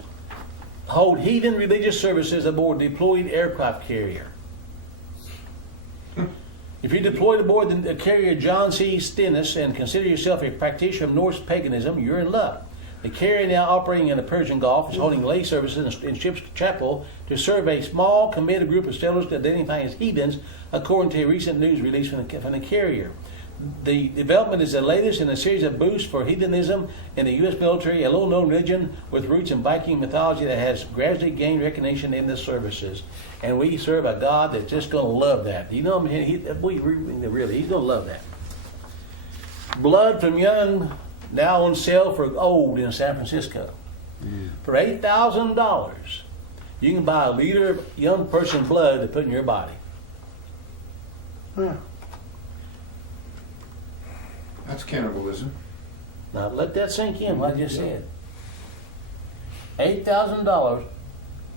hold heathen religious services aboard deployed aircraft carrier. If you deployed aboard the carrier John C. Stennis and consider yourself a practitioner of Norse paganism, you're in luck. The carrier, now operating in the Persian Gulf, is holding lay services in ship's chapel to serve a small committed group of sailors identifying as heathens, according to a recent news release from the carrier. The development is the latest in a series of boosts for heathenism in the U.S. military, a little-known religion with roots in Viking mythology that has gradually gained recognition in the services. And we serve a God that's just going to love that. You know, he's going to love that. Blood from young, now on sale for old in San Francisco. For $8,000, you can buy a liter of young person blood to put in your body. That's cannibalism. Now let that sink in, what I just said. $8,000.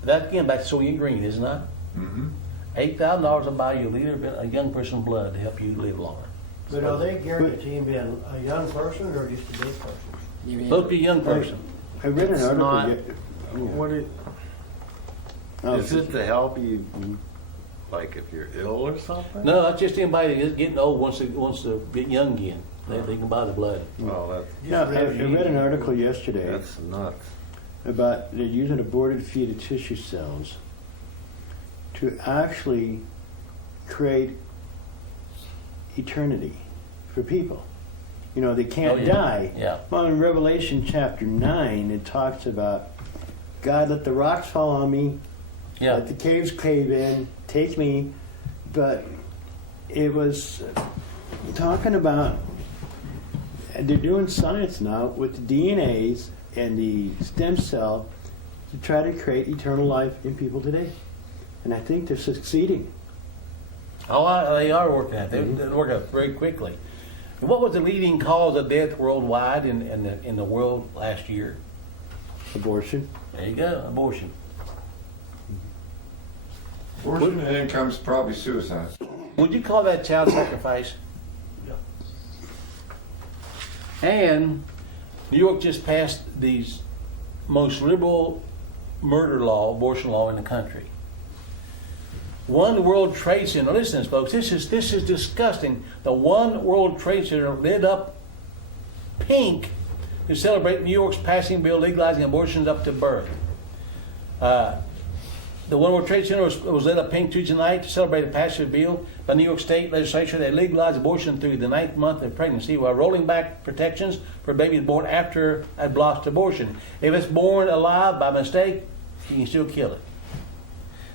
That again back to Soylent Green, isn't it? Mm-hmm. $8,000 to buy you a liter of a young person's blood to help you live longer. But are they guaranteeing being a young person or just a big person? Supposed to be a young person. I read an article. Is it to help you, like if you're ill or something? No, that's just anybody that's getting old wants to get young again. They can buy the blood. Well, that's Yeah, I read an article yesterday that's nuts. about they're using aborted fetal tissue cells to actually create eternity for people. You know, they can't die. Yeah. Well, in Revelation chapter 9, it talks about God, let the rocks fall on me, let the caves cave in, take me. But it was talking about, they're doing science now with the DNAs and the stem cell to try to create eternal life in people today. And I think they're succeeding. Oh, they are working at it. They work out very quickly. And what was the leading cause of death worldwide in the world last year? Abortion. There you go, abortion. Abortion and then comes probably suicide. Would you call that child sacrifice? And New York just passed the most liberal murder law, abortion law in the country. One World Trade Center, listen to this, folks, this is disgusting. The One World Trade Center lit up pink to celebrate New York's passing bill legalizing abortions up to birth. The One World Trade Center was lit up pink Tuesday night to celebrate the passage of a bill by New York State legislature that legalized abortion through the 9th month of pregnancy while rolling back protections for babies born after a blocked abortion. If it's born alive by mistake, you can still kill it.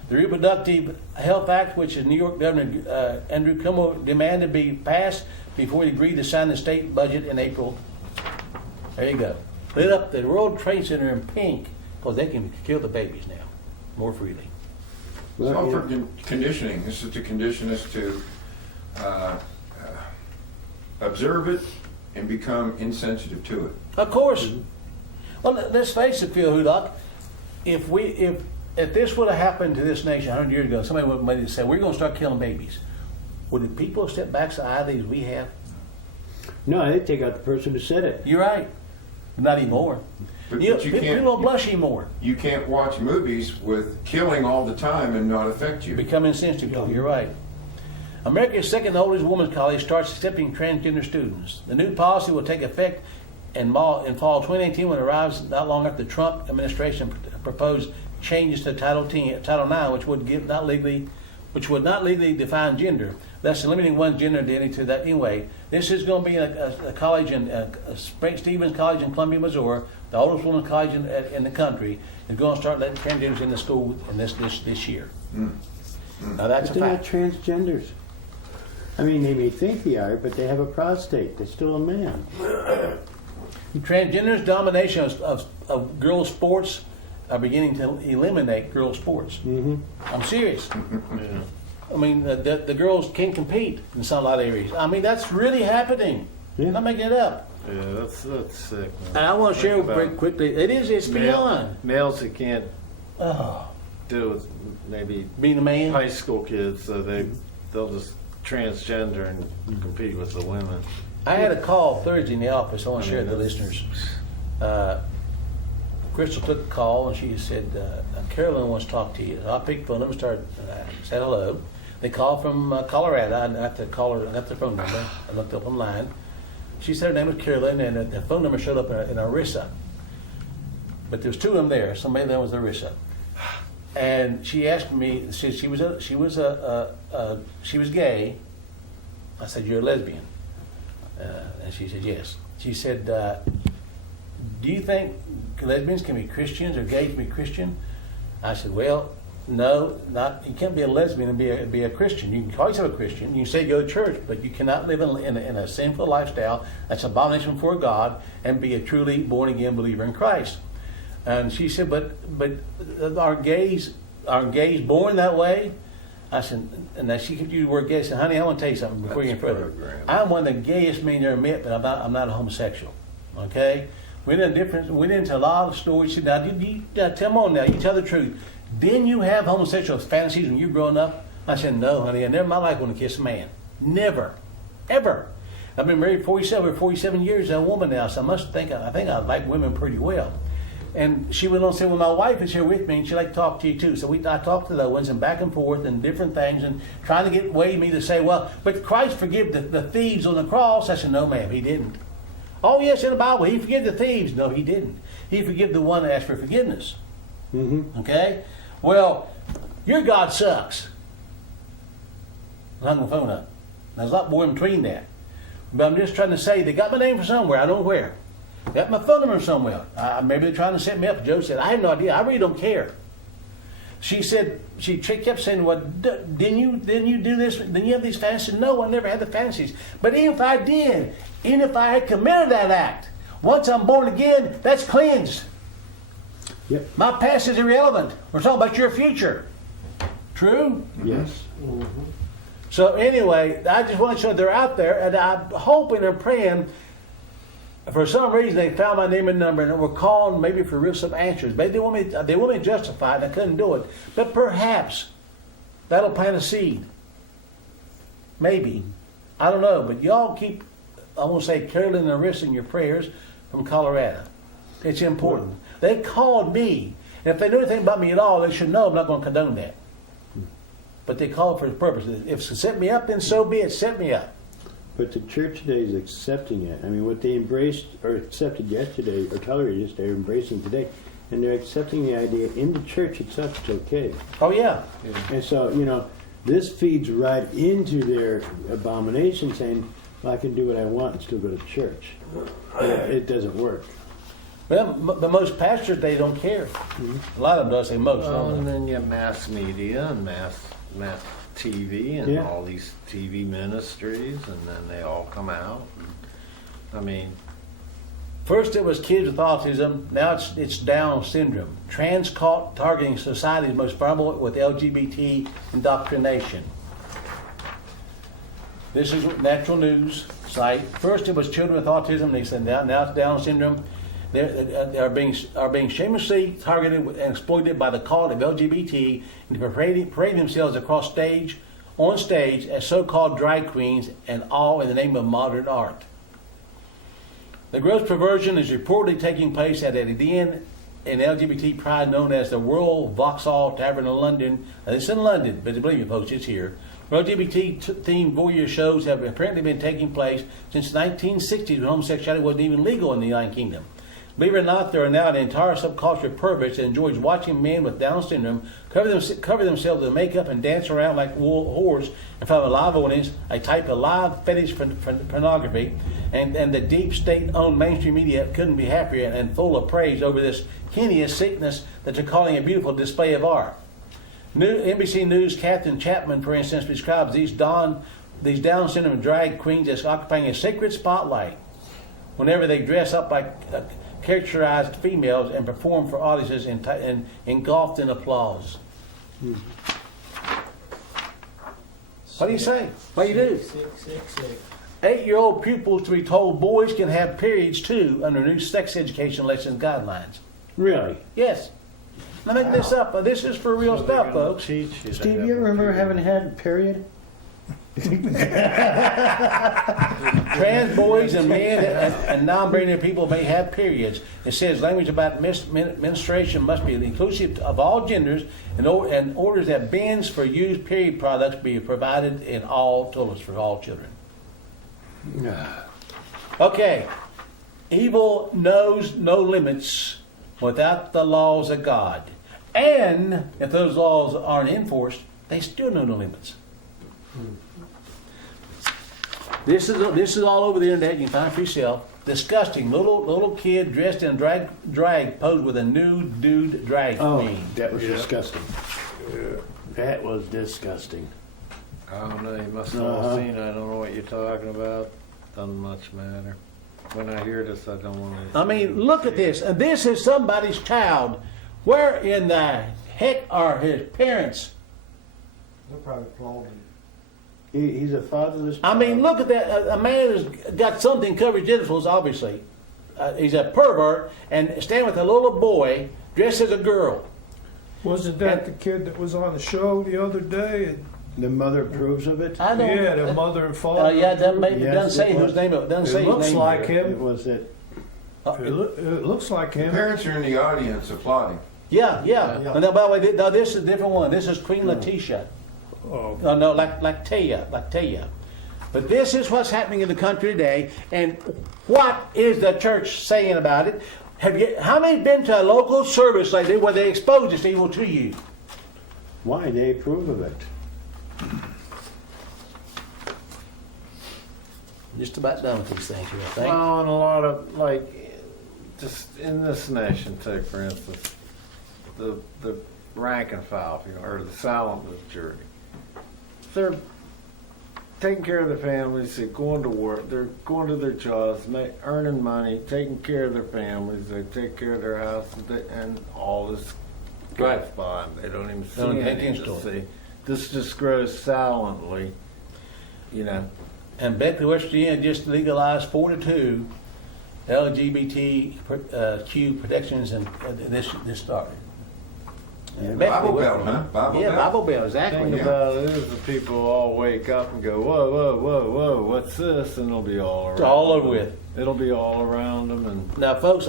The Reproductive Health Act, which is New York Governor Andrew Cuomo demanded be passed before he agreed to sign the state budget in April. There you go. Lit up the World Trade Center in pink because they can kill the babies now more freely. It's all for conditioning. This is to condition us to observe it and become insensitive to it. Of course. Well, let's face it, Phil Hudock. If this would have happened to this nation 100 years ago, somebody would have made it say, we're going to start killing babies. Would the people step back to the ideas we have? No, they'd take out the person who said it. You're right. Not anymore. But People don't blush anymore. You can't watch movies with killing all the time and not affect you. Become insensitive. You're right. America's second oldest women's college starts accepting transgender students. The new policy will take effect in fall 2018, when it arrives not long after the Trump administration proposed changes to Title IX, which would not legally define gender, thus limiting one's gender identity to that anyway. This is going to be a college in Stevens College in Columbia, Missouri, the oldest women's college in the country, is going to start letting transgenders in the school in this year. Now that's but a they're not fact. transgenders. I mean, they may think they are, but they have a prostate. They're still a man. Transgender's domination of girls' sports are beginning to eliminate girls' sports. Mm-hmm. I'm serious. I mean, the girls can't compete in some lot of areas. I mean, that's really happening. I'm not making it up. Yeah, that's sick, man. And I want to share very quickly. It's beyond. Males that can't deal with maybe being a man, high school kids, so they'll just transgender and compete with the women. I had a call Thursday in the office. I want to share with the listeners. Crystal took a call and she said, Carolyn wants to talk to you. So I picked the phone up and said hello. They called from Colorado. I got the phone number. I looked up online. She said her name was Carolyn, and the phone number showed up in Arissa. But there was two of them there. Somebody there was Arissa. And she asked me, she was gay. I said, "You're a lesbian?" And she said, "Yes." She said, "Do you think lesbians can be Christians or gays can be Christian?" I said, "Well, no, not. You can't be a lesbian and be a Christian. You can call yourself a Christian. You can say you go to church, but you cannot live in a sinful lifestyle that's abomination before God and be a truly born again believer in Christ." And she said, "But are gays born that way?" I said, and now she could use the word gay. I said, "Honey, I want to tell you something before you get further. I'm one of the gayest men you ever met, but I'm not a homosexual. Okay? We went into a lot of stories. She said, now, come on now, you tell the truth. Didn't you have homosexual fantasies when you were growing up?" I said, "No, honey, I never in my life want to kiss a man. Never. Ever. I've been married 47 years to a woman now, so I think I like women pretty well." And she went on to say, "Well, my wife is here with me, and she'd like to talk to you too." So I talked to the ones and back and forth and different things and trying to get me to say, "Well, but Christ forgave the thieves on the cross." I said, "No, ma'am, he didn't." "Oh, yes, in the Bible, he forgave the thieves." "No, he didn't. He forgave the one that asked for forgiveness." Mm-hmm. Okay? Well, your God sucks. I hung the phone up. There's a lot more in between that. But I'm just trying to say, they got my name from somewhere. I don't know where. Got my phone number somewhere. Maybe they're trying to set me up. Joe said, "I have no idea. I really don't care." She said, she kept saying, "Well, didn't you do this? Didn't you have these fantasies?" "No, I never had the fantasies. But even if I did, even if I had committed that act, once I'm born again, that's cleansed. Yep. My past is irrelevant. We're talking about your future." True? Yes. Mm-hmm. So anyway, I just want to show they're out there, and I'm hoping and praying. For some reason, they found my name and number, and were calling maybe for real some answers. Maybe they want me to justify it, and I couldn't do it. But perhaps that'll plant a seed. Maybe. I don't know. But y'all keep, I want to say, Carolyn and Arissa in your prayers from Colorado. It's important. They called me. And if they knew anything about me at all, they should know I'm not going to condone that. But they called for the purpose. If it set me up, then so be it. Set me up. But the church today is accepting it. I mean, what they embraced or accepted yesterday or tolerated yesterday, they're embracing today. And they're accepting the idea in the church itself it's okay. Oh, yeah. And so, this feeds right into their abomination saying, "Well, I can do what I want and still go to church." It doesn't work. Well, but most pastors, they don't care. Mm-hmm. A lot of them don't say most. Well, and then you have mass media and mass TV and all these TV ministries, and then they all come out. I mean, first it was kids with autism. Now it's Down syndrome. Trans cult targeting society's most vulnerable with LGBT indoctrination. This is Natural News site. First it was children with autism. They said now it's Down syndrome. They are being shamelessly targeted and exploited by the cult of LGBT and parade themselves on stage as so-called drag queens, and all in the name of modern art. The gross perversion is reportedly taking place at an den in LGBT pride known as the Royal Vauxhall Tavern in London. Now, it's in London, but believe me, folks, it's here. LGBT-themed voyeur shows have apparently been taking place since the 1960s, when homosexuality wasn't even legal in the United Kingdom. Believe it or not, there are now an entire subculture of perverts that enjoys watching men with Down syndrome cover themselves with makeup and dance around like whores in front of a live audience, a type of live fetish pornography, and the deep state-owned mainstream media couldn't be happier and full of praise over this hideous sickness that they're calling a beautiful display of art. NBC News' Captain Chapman, for instance, describes these Down syndrome drag queens as occupying a sacred spotlight whenever they dress up like characterized females and perform for audiences engulfed in applause. What do you say? What do you do? 8-year-old pupils to be told boys can have periods too under new sex education lesson guidelines. Really? Yes. I'm making this up. This is for real stuff, folks. Steve, you ever remember having had a period? Trans boys and men and non-binary people may have periods. It says language about menstruation must be inclusive of all genders, and orders that bins for used period products be provided in all toilets for all children. Okay. Evil knows no limits without the laws of God. And if those laws aren't enforced, they still know no limits. This is all over the internet. You can find it for yourself. Disgusting little kid dressed in drag posed with a nude dude drag queen. That was disgusting. Yeah. That was disgusting. I don't know. You must have seen it. I don't know what you're talking about. Doesn't much matter. When I hear this, I don't want to. I mean, look at this. And this is somebody's child. Where in the heck are his parents? They're probably cloning. He's a fatherless child. I mean, look at that. A man has got something covered his genitals, obviously. He's a pervert and standing with a little boy dressed as a girl. Wasn't that the kid that was on the show the other day? The mother approves of it? I know. Yeah, the mother and father. Yeah, that doesn't say whose name it doesn't say his name. It looks like him. It was it. It looks like him. The parents are in the audience applauding. Yeah. And then, by the way, this is a different one. This is Queen Latisha. Oh. No, like Taya. But this is what's happening in the country today, and what is the church saying about it? How many been to a local service lately where they expose this evil to you? Why? They approve of it. Just about done with these things here, I think. Well, and a lot of, just in this nation, take for instance, the rank and file, or the silent majority. They're taking care of their families, they're going to work, they're going to their jobs, earning money, taking care of their families, they take care of their house, and all this goes by. They don't even see anything to see. This just grows silently, And Beckley, West Virginia just legalized 4-2 LGBTQ protections, and this started. Bible Belt, huh? Bible Belt, exactly. The thing about it is the people all wake up and go, whoa, what's this? And it'll be all around. It's all over with. It'll be all around them. And now, folks,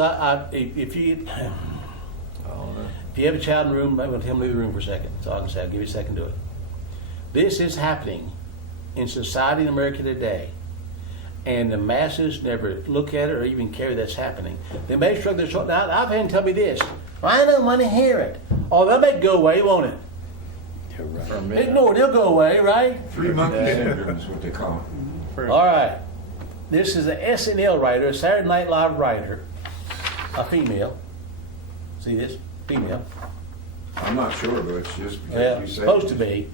if you have a child in the room, I'm going to tell them to leave the room for a second. So I can say, I'll give you a second to do it. This is happening in society in America today, and the masses never look at it or even care that's happening. They may shrug their shoulders. Now, I've had them tell me this. I don't want to hear it. Oh, they'll make it go away, won't it? Right. Ignore it, they'll go away, right? Three monkey syndrome is what they call it. All right. This is an SNL writer, a Saturday Night Live writer, a female. See this? Female. I'm not sure, but it's just because you say supposed to be.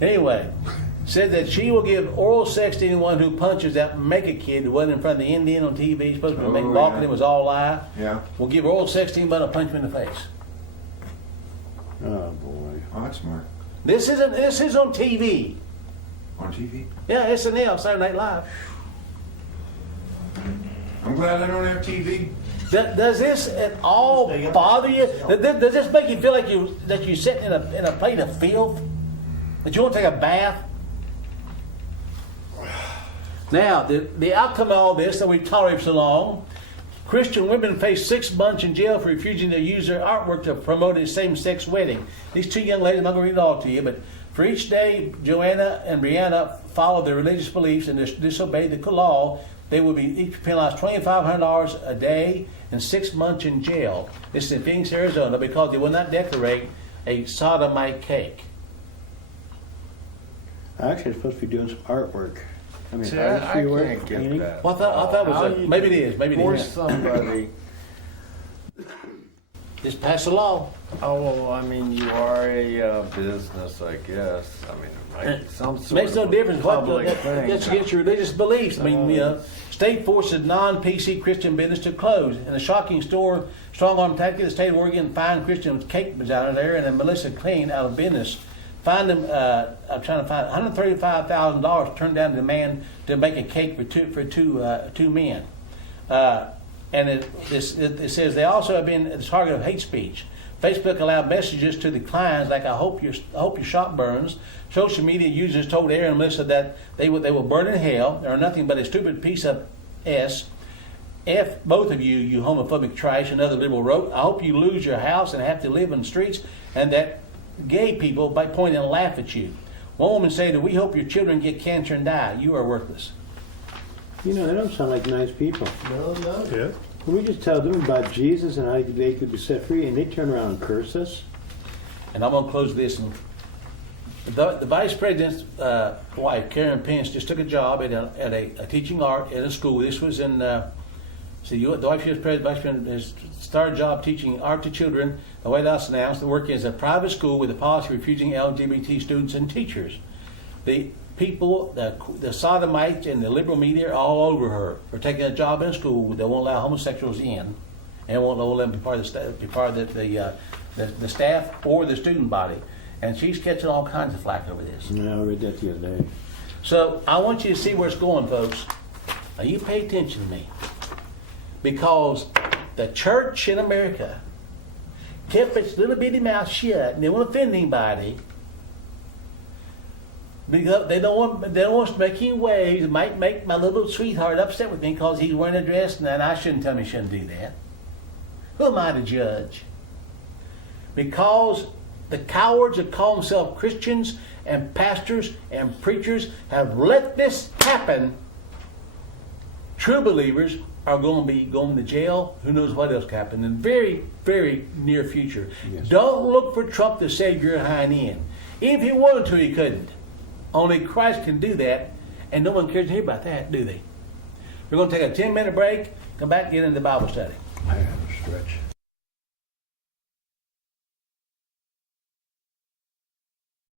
Anyway, said that she will give oral sex to anyone who punches that mega kid who wasn't in front of the Indian on TV, supposed to be balking him, was all a lie. Yeah. We'll give oral sex to anybody who punch him in the face. Oh boy. Oh, that's smart. This is on TV. On TV? Yeah, SNL, Saturday Night Live. I'm glad I don't have TV. Does this at all bother you? Does this make you feel like you're sitting in a plate of filth? That you want to take a bath? Now, the outcome of all this that we've tolerated so long, Christian women face 6 months in jail for refusing to use their artwork to promote a same-sex wedding. These 2 young ladies, I'm not going to read it all to you, but For each day Joanna and Brianna followed their religious beliefs and disobeyed the law, they will be each penalized $2,500 a day and 6 months in jail. This is in Phoenix, Arizona, because they will not decorate a sodomite cake. Actually, it's supposed to be doing some artwork. I mean, See, artistry I work, can't get painting. that. Well, I thought it was maybe it is. Maybe it force is. somebody. Just pass a law. Oh well, I mean, you are a business, I guess. I mean, it might be some sort Makes no of difference what public thing. that's against your religious beliefs. I mean, state forces non-PC Christian business to close. In a shocking strong-arm tactic, the state of Oregon fined Christian cake designer there, and then Melissa Clean out of business. Fined them. I'm trying to find $135,000 turned down the demand to make a cake for two men. And it says they also have been the target of hate speech. Facebook allowed messages to the clients like "I hope your shop burns." Social media users told Aaron and Melissa that they will burn in hell. They are nothing but a stupid piece of s. F both of you, you homophobic trash. Another liberal wrote, "I hope you lose your house and have to live in the streets, and that gay people by point and laugh at you." One woman said that we hope your children get cancer and die. You are worthless. You know, they don't sound like nice people. No. Yeah. We just tell them about Jesus and how they could be set free, and they turn around and curse us. And I'm going to close this. The vice president's wife, Karen Pence, just took a job at a teaching art at a school. This was in, the vice president has started a job teaching art to children. The White House announced the work is a private school with a policy refusing LGBT students and teachers. The people, the sodomites and the liberal media are all over her for taking a job in a school that won't allow homosexuals in, and won't let them be part of the staff or the student body. And she's catching all kinds of flack over this. Yeah, I read that the other day. So I want you to see where it's going, folks. Now you pay attention to me, because the church in America kept its little bitty mouth shut, and they won't offend anybody. Because they don't want to make any waves. It might make my little sweetheart upset with me because he's wearing a dress, and I shouldn't tell me he shouldn't do that. Who am I to judge? Because the cowards that call themselves Christians and pastors and preachers have let this happen, true believers are going to be going to jail. Who knows what else can happen in the very, very near future. Yes. Don't look for Trump to save your hind end. Even if he wanted to, he couldn't. Only Christ can do that, and no one cares to hear about that, do they? We're going to take a 10-minute break, come back and get into the Bible study. I have a stretch.